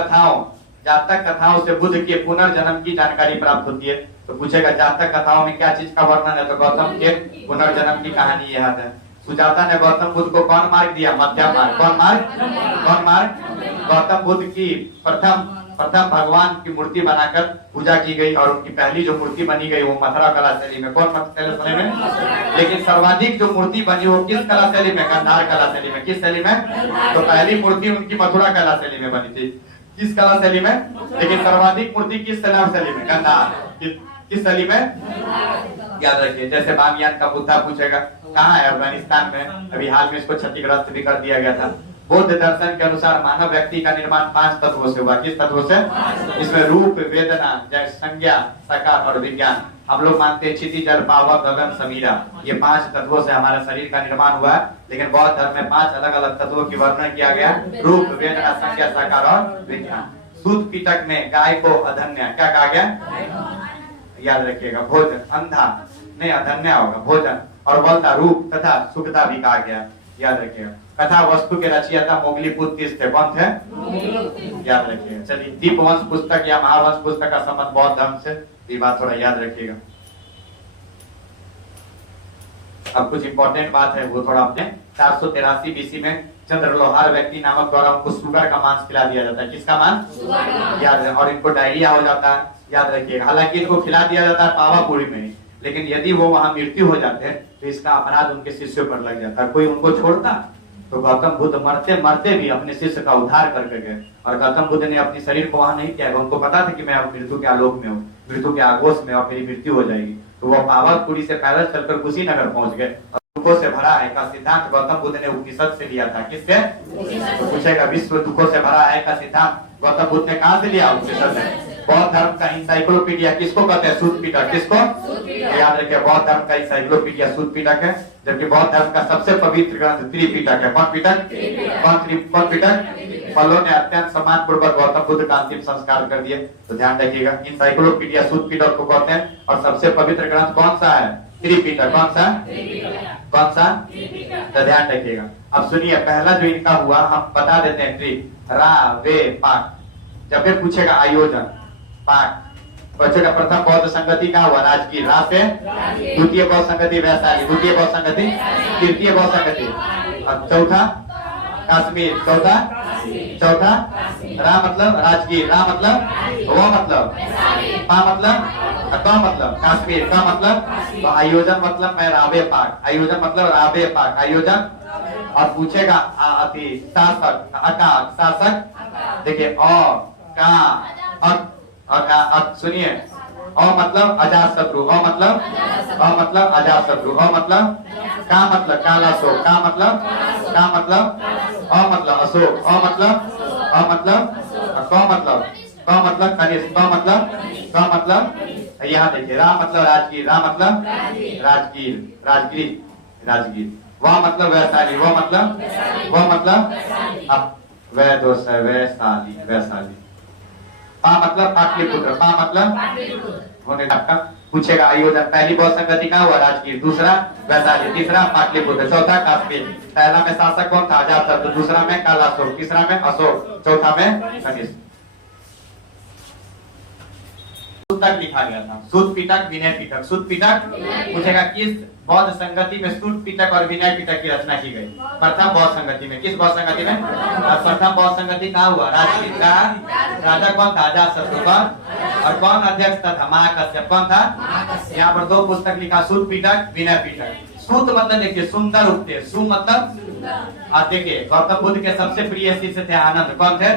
कथाओं से बुद्ध के पुनर्जन्म की जानकारी प्राप्त होती है। तो पूछेगा जातक कथाओं में क्या चीज का वर्णन है? तो गौतम के पुनर्जन्म की कहानी याद है। सुजाता ने गौतम बुद्ध को कौन मार्ग दिया? मध्यम मार्ग। कौन मार्ग? गौतम बुद्ध की प्रथम भगवान की मूर्ति बनाकर पूजा की गई और उनकी पहली जो मूर्ति बनी गई वो मथुरा कला शैली में। कौन शैली में? लेकिन सर्वाधिक जो मूर्ति बनी वो किस कला शैली में? गांधार कला शैली में। किस शैली में? तो पहली मूर्ति उनकी मथुरा कला शैली में बनी थी। किस कला शैली में? लेकिन सर्वाधिक मूर्ति किस शैली में? गांधार। किस शैली में? याद रखिए। जैसे बामियान का बुद्धा पूछेगा कहाँ है? अफगानिस्तान में। अभी हाल में इसको क्षतिग्रस्त भी कर दिया गया था। बौद्ध दर्शन के अनुसार मानव व्यक्ति का निर्माण 5 तत्वों से हुआ। किस तत्वों से? इसमें रूप, वेदना, संज्ञा, साकार और विज्ञान। हम लोग मानते हैं क्षिति, जल, पावक, गगन, समीरा, ये 5 तत्वों से हमारे शरीर का निर्माण हुआ है। लेकिन बौद्ध धर्म में 5 अलग अलग तत्वों की वर्णन किया गया, रूप, वेदना, संज्ञा, साकार और विज्ञान। सूत पिटक में गाय को अधन्या क्या कहा गया? याद रखिएगा। भोजन, अंधा नहीं अधन्या होगा, भोजन और बलता, रूप तथा सुखता भी कहा गया। याद रखिएगा। कथा वस्तु के रचयिता मोगलीपुत्र थे। कौन थे? याद रखिएगा। चलिए, दीपवंश पुस्तक या महावंश पुस्तक का संबंध बौद्ध धर्म से, ये बात थोड़ा याद रखिएगा। अब कुछ इंपॉर्टेंट बात है वो थोड़ा अपने 483 बीसी में चंद्रलोहार व्यक्ति नामक द्वारा उनको सुगर का मांस खिला दिया जाता है। किसका मांस? याद है। और इनको डायरिया हो जाता है, याद रखिएगा। हालांकि इनको खिला दिया जाता है पावापुरी में ही, लेकिन यदि वो वहां मृत्यु हो जाते हैं तो इसका अपराध उनके शिष्यों पर लग जाता है। कोई उनको छोड़ता? तो गौतम बुद्ध मरते मरते भी अपने शिष्य का उद्धार करके गए। और गौतम बुद्ध ने अपने शरीर को वहां नहीं किया, उनको पता था कि मैं अब मृत्यु के आलोक में हूँ, मृत्यु के आगोश में, और मेरी मृत्यु हो जाएगी। तो वो पावापुरी से पैदल चलकर कुशीनगर पहुंच गए। और दुखों से भरा है का सिद्धांत गौतम बुद्ध ने उपनिषद से लिया था। किससे? तो पूछेगा, विश्व दुखों से भरा है का सिद्धांत गौतम बुद्ध ने कहां से लिया? उपनिषद से। बौद्ध धर्म का इंसाइक्लोपीडिया किसको कहते हैं? सूत पिटक। किसको? याद रखिए, बौद्ध धर्म का इंसाइक्लोपीडिया सूत पिटक है, जबकि बौद्ध धर्म का सबसे पवित्र ग्रंथ त्रिपिटक है। कौन पिटक? कौन पिटक? फलों ने अत्यंत सम्मान पूर्वक गौतम बुद्ध का अंतिम संस्कार कर दिए। तो ध्यान रखिएगा, इंसाइक्लोपीडिया सूत पिटक को कहते हैं। और सबसे पवित्र ग्रंथ कौन सा है? त्रिपिटक। कौन सा? कौन सा? तो ध्यान रखिएगा। अब सुनिए, पहला जो इनका हुआ हम बता देते हैं। त्रि, रा, वे, पाक। जब फिर पूछेगा आयोजन, पाक। बच्चों प्रथम बौद्ध संगति कहाँ हुआ? राजगीर। रा से द्वितीय बौद्ध संगति वैशाली, द्वितीय बौद्ध संगति, तृतीय बौद्ध संगति, और चौथा कश्मीर, चौथा रा मतलब राजगीर, रा मतलब, वो मतलब, पा मतलब, का मतलब कश्मीर, का मतलब, तो आयोजन मतलब मैं रावे पाक, आयोजन मतलब रावे पाक, आयोजन। और पूछेगा शासक, अका शासक। देखिए, सुनिए, अ मतलब अजात शत्रु, अ मतलब अजात शत्रु, अ मतलब का मतलब काला अशोक, का मतलब अ मतलब अशोक, अ मतलब क मतलब कनिष्क, क मतलब यहाँ देखिए, रा मतलब राजगीर, रा मतलब राजगीर, वह मतलब वैशाली, वह मतलब अब वैशाली। पा मतलब पाटलिपुत्र, पा मतलब होने का। पूछेगा आयोजन, पहली बौद्ध संगति कहाँ हुआ? राजगीर, दूसरा वैशाली, तीसरा पाटलिपुत्र, चौथा कश्मीर। पहला में शासक कौन था? अजातशत्रु, दूसरा में काला अशोक, तीसरा में अशोक, चौथा में कनिष्क। सूतक लिखा गया था, सूत पिटक, विनय पिटक। सूत पिटक पूछेगा किस बौद्ध संगति में सूत पिटक और विनय पिटक की रचना की गई? प्रथम बौद्ध संगति में। किस बौद्ध संगति में? प्रथम बौद्ध संगति कहाँ हुआ? राजगीर का राजा कौन था? अजातशत्रु। कौन? और कौन अध्यक्ष था? महाकश्यप। कौन था? यहाँ पर दो पुस्तक लिखा, सूत पिटक, विनय पिटक। सूत मतलब देखिए सुंदर उपदेश, सु मतलब, और देखिए गौतम बुद्ध के सबसे प्रिय शिष्य थे आनंद। कौन थे?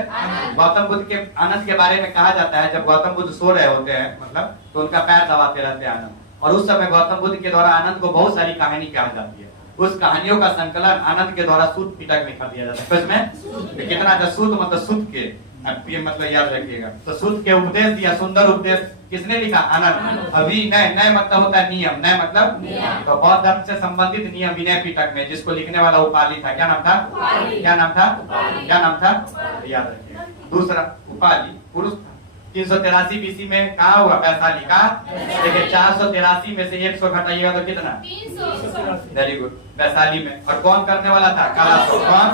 गौतम बुद्ध के आनंद के बारे में कहा जाता है, जब गौतम बुद्ध सो रहे होते हैं मतलब, तो उनका पैर दबाते रहते हैं आनंद। और उस समय गौतम बुद्ध के द्वारा आनंद को बहुत सारी कहानी कहा जाती है। उस कहानियों का संकलन आनंद के द्वारा सूत पिटक में कर दिया जाता है। इसमें कितना अच्छा, सूत मतलब सूत के, मतलब याद रखिएगा। तो सूत के उपदेश दिया, सुंदर उपदेश किसने लिखा? आनंद। अभी नय मतलब होता है नियम, नय मतलब, तो बौद्ध धर्म से संबंधित नियम विनय पिटक में, जिसको लिखने वाला उपाली था। क्या नाम था? याद रखिएगा। दूसरा उपाली पुरुष था। 383 बीसी में कहा हुआ? वैशाली का। देखिए 483 में से 100 घटाइएगा तो कितना? 300। वेरी गुड, वैशाली में। और कौन करने वाला था? काला अशोक। कौन?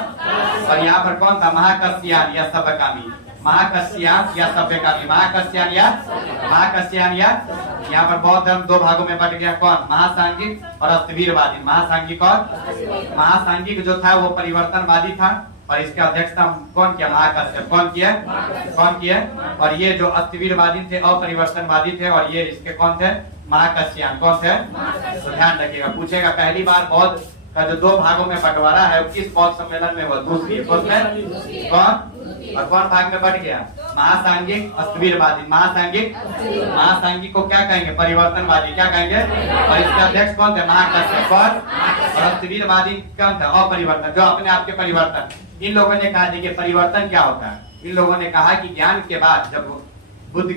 और यहाँ पर कौन था? महाकश्यान या सभ्यकामी, महाकश्यान या सभ्यकामी, महाकश्यान या यहाँ पर बौद्ध धर्म दो भागों में बट गया। कौन? महासांगिक और अस्तवीरवादी। महासांगिक और महासांगिक जो था वो परिवर्तनवादी था, और इसके अध्यक्षता कौन किया? महाकश्यप। कौन किया? और ये जो अस्तवीरवादी थे, अपरिवर्तनवादी थे, और ये इसके कौन थे? महाकश्यान। कौन थे? तो ध्यान रखिएगा। पूछेगा पहली बार बौद्ध का जो दो भागों में बंटवारा है वो किस बौद्ध सम्मेलन में हुआ? दूसरी। कौन? और कौन भाग में बढ़ गया? महासांगिक, अस्तवीरवादी। महासांगिक को क्या कहेंगे? परिवर्तनवादी। क्या कहेंगे? और इसके अध्यक्ष कौन थे? महाकश्यप। कौन? और अस्तवीरवादी कौन था? अपरिवर्तन, जो अपने आप के परिवर्तन। इन लोगों ने कहा देखिए परिवर्तन क्या होता है। इन लोगों ने कहा कि ज्ञान के बाद जब बुद्ध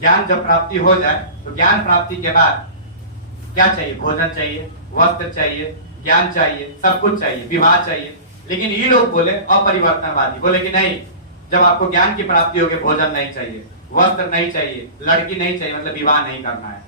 ज्ञान जब प्राप्ति हो जाए तो ज्ञान प्राप्ति के बाद क्या चाहिए? भोजन चाहिए, वस्त्र चाहिए, ज्ञान चाहिए, सब कुछ चाहिए, विवाह चाहिए। लेकिन ये लोग बोले, अपरिवर्तनवादी बोले कि नहीं, जब आपको ज्ञान की प्राप्ति होगी भोजन नहीं चाहिए, वस्त्र नहीं चाहिए, लड़की नहीं चाहिए, मतलब विवाह नहीं करना है।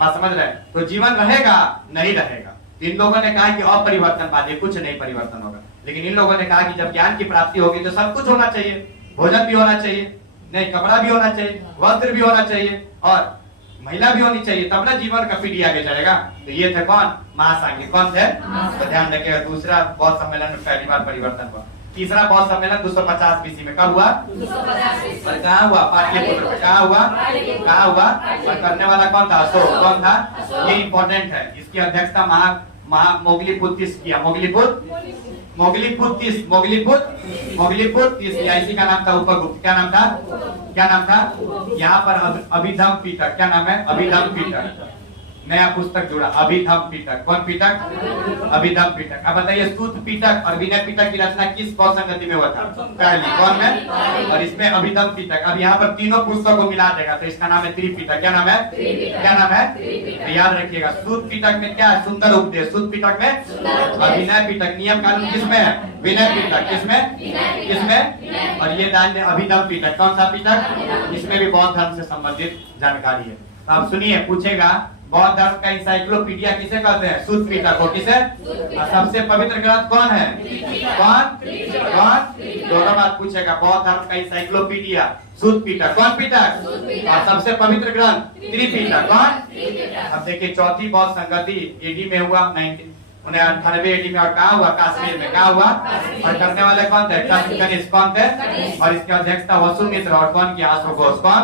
बात समझ रहे? तो जीवन रहेगा? नहीं रहेगा। तो इन लोगों ने कहा कि अपरिवर्तनवादी, कुछ नहीं परिवर्तन होगा। लेकिन इन लोगों ने कहा कि जब ज्ञान की प्राप्ति होगी तो सब कुछ होना चाहिए, भोजन भी होना चाहिए, नहीं कपड़ा भी होना चाहिए, वस्त्र भी होना चाहिए और महिला भी होनी चाहिए, तब ना जीवन का पीढ़ी आगे चलेगा। तो ये थे कौन? महासांघिक। कौन थे? तो ध्यान रखिएगा, दूसरा बौद्ध सम्मेलन में पहली बार परिवर्तन हुआ। तीसरा बौद्ध सम्मेलन 250 BC में कब हुआ? 250 और कहाँ हुआ? पाटलिपुत्र में। कहाँ हुआ? कहाँ हुआ? और करने वाला कौन था? अशोक। कौन था? ये इंपॉर्टेंट है। इसकी अध्यक्षता मोगलीपुत्तिस किया। मोगलीपुत्तिस इसी का नाम था उपगुप्त। क्या नाम था? क्या नाम था? यहाँ पर अभिधम पीटक। क्या नाम है? अभिधम पीटक। नया पुस्तक जुड़ा, अभिधम पीटक। कौन पीटक? अभिधम पीटक। अब बताइए, सूत पीटक और विनय पीटक की रचना किस बौद्ध संगति में हुआ था? पहली। कौन में? और इसमें अभिधम पीटक। अब यहाँ पर तीनों पुस्तकों को मिला देगा तो इसका नाम है त्रिपिटक। क्या नाम है? क्या नाम है? तो याद रखिएगा, सूत पीटक में क्या है? सुंदर उपदेश। सूत पीटक में और विनय पीटक नियम कानून किसमें है? विनय पीटक। किसमें? किसमें? और ये डाल दे अभिधम पीटक। कौन सा पीटक? इसमें भी बौद्ध धर्म से संबंधित जानकारी है। तो आप सुनिए, पूछेगा बौद्ध धर्म का इंसाइक्लोपीडिया किसे कहते हैं? सूत पीटक को। किसे? सबसे पवित्र ग्रंथ कौन है? कौन? दोनों बात पूछेगा। बौद्ध धर्म का इंसाइक्लोपीडिया सूत पीटक। कौन पीटक? और सबसे पवित्र ग्रंथ त्रिपिटक। कौन? अब देखिए, चौथी बौद्ध संगति एडी में हुआ 98 एडी में। और कहाँ हुआ? कश्मीर में। कहाँ हुआ? और करने वाले कौन थे? कनिष्क। कौन थे? और इसके अध्यक्ष था वसुमित्र। और कौन किया? अश्वघोष। कौन?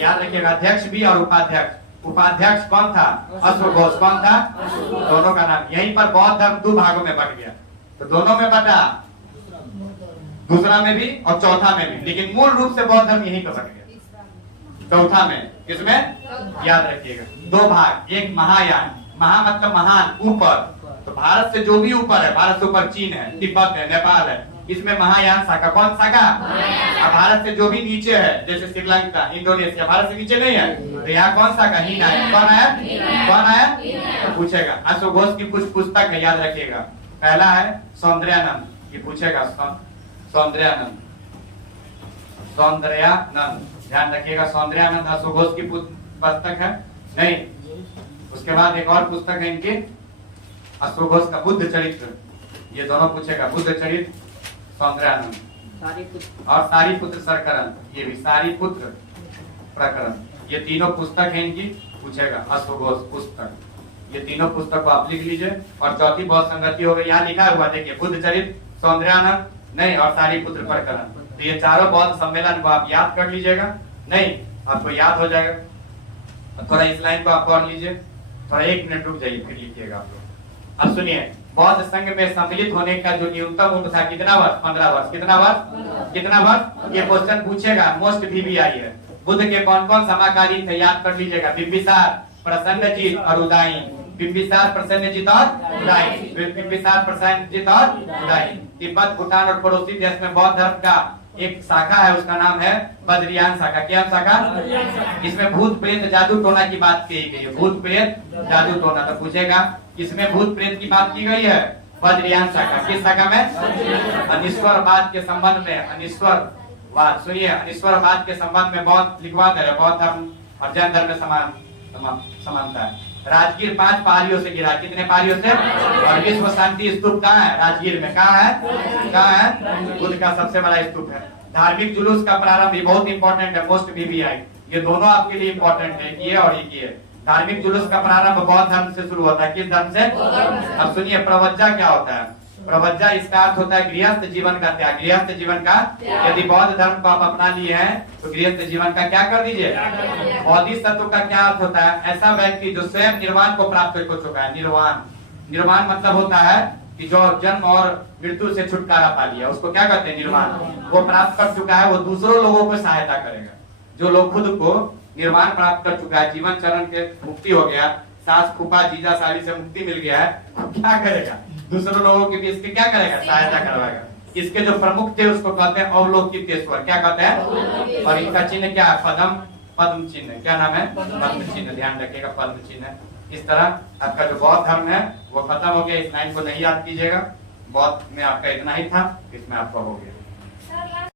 याद रखिएगा, अध्यक्ष भी और उपाध्यक्ष। उपाध्यक्ष कौन था? अश्वघोष। कौन था? दोनों का नाम। यहीं पर बौद्ध धर्म 2 भागों में बट गया। तो दोनों में बटा, दूसरा में भी और चौथा में भी, लेकिन मूल रूप से बौद्ध धर्म यहीं पर बट गया। चौथा में किसमें? याद रखिएगा, 2 भाग। एक महायान, महा मतलब महान, ऊपर। तो भारत से जो भी ऊपर है, भारत से ऊपर चीन है, तिब्बत है, नेपाल है, इसमें महायान शाखा। कौन शाखा? अब भारत से जो भी नीचे है, जैसे श्रीलंका, इंडोनेशिया, भारत से नीचे नहीं है, तो यहाँ कौन शाखा? हीन आया। कौन आया? कौन आया? तो पूछेगा। अश्वघोष की कुछ पुस्तक है, याद रखिएगा। पहला है सौंदर्यानंद। ये पूछेगा, सौंदर्यानंद। ध्यान रखिएगा, सौंदर्यानंद अश्वघोष की पुस्तक है नहीं। उसके बाद एक और पुस्तक है इनकी, अश्वघोष का बुद्ध चरित्र। ये दोनों पूछेगा, बुद्ध चरित्र, सौंदर्यानंद और सारीपुत्र सरकरण। ये भी सारीपुत्र प्रकरण। ये तीनों पुस्तक है इनकी, पूछेगा अश्वघोष पुस्तक। ये तीनों पुस्तक को आप लिख लीजिए। और चौथी बौद्ध संगति हो गई, यहाँ लिखा हुआ देखिए, बुद्ध चरित्र, सौंदर्यानंद नहीं और सारीपुत्र प्रकरण। तो ये चारों बौद्ध सम्मेलन को आप याद कर लीजिएगा। नहीं, आपको याद हो जाएगा। थोड़ा इस लाइन को आप पढ़ लीजिए, थोड़ा 1 मिनट रुक जाइए, फिर लिखिएगा आप लोग। अब सुनिए, बौद्ध संघ में सम्मिलित होने का जो न्यूनतम उम्र था कितना वर्ष? 15 वर्ष। कितना वर्ष? कितना वर्ष? ये क्वेश्चन पूछेगा, मोस्ट VVI है। बुद्ध के कौन कौन समकालीन थे? याद कर लीजिएगा, बिंबिसार, प्रसन्नजित और उदायीन। बिंबिसार, प्रसन्नजित और उदायीन। बिंबिसार, प्रसन्नजित और उदायीन। तिब्बत, भूटान और पड़ोसी देश में बौद्ध धर्म का एक शाखा है, उसका नाम है बद्रियान शाखा। क्या शाखा? इसमें भूत प्रेत जादू टोना की बात की गई है। भूत प्रेत जादू टोना। तो पूछेगा, किसमें भूत प्रेत की बात की गई है? बद्रियान शाखा। किस शाखा में? अनिश्वरवाद के संबंध में। अनिश्वरवाद, सुनिए, अनिश्वरवाद के संबंध में बौद्ध लिखवा दे रहे। बौद्ध धर्म और जैन धर्म में समानता है। राजगीर 5 पहाड़ियों से गिरा। कितने पहाड़ियों से? और विश्व शांति स्तूप कहाँ है? राजगीर में। कहाँ है? कहाँ है? बुद्ध का सबसे बड़ा स्तूप है। धार्मिक जुलूस का प्रारंभ, ये बहुत इंपॉर्टेंट है, मोस्ट VVI। ये दोनों आपके लिए इंपॉर्टेंट है, ये और ये। धार्मिक जुलूस का प्रारंभ बौद्ध धर्म से शुरू होता है। किस धर्म से? अब सुनिए, प्रवज्जा क्या होता है? प्रवज्जा, इसका अर्थ होता है गृहस्थ जीवन का त्याग। गृहस्थ जीवन का, यदि बौद्ध धर्म को आप अपना लिए हैं तो गृहस्थ जीवन का क्या कर दीजिए? बोधिसत्व का क्या अर्थ होता है? ऐसा व्यक्ति जो स्वयं निर्वाण को प्राप्त हो चुका है। निर्वाण मतलब होता है कि जो जन्म और मृत्यु से छुटकारा पा लिया, उसको क्या कहते हैं? निर्वाण। वो प्राप्त कर चुका है, वो दूसरों लोगों को सहायता करेगा। जो लोग खुद को निर्वाण प्राप्त कर चुका है, जीवन चरण के मुक्ति हो गया, सास फूफा जीजा साली से मुक्ति मिल गया है, क्या करेगा? दूसरों लोगों के बीच क्या करेगा? सहायता करवाएगा। इसके जो प्रमुख थे उसको कहते हैं अवलोकितेश्वर। क्या कहते हैं? और इनका चिन्ह क्या है? पद्म चिन्ह। क्या नाम है? पद्म चिन्ह। ध्यान रखिएगा, पद्म चिन्ह। इस तरह आपका जो बौद्ध धर्म है वो खत्म हो गया। इस लाइन को नहीं याद कीजिएगा। बौद्ध में आपका इतना ही था, इसमें आपका हो गया।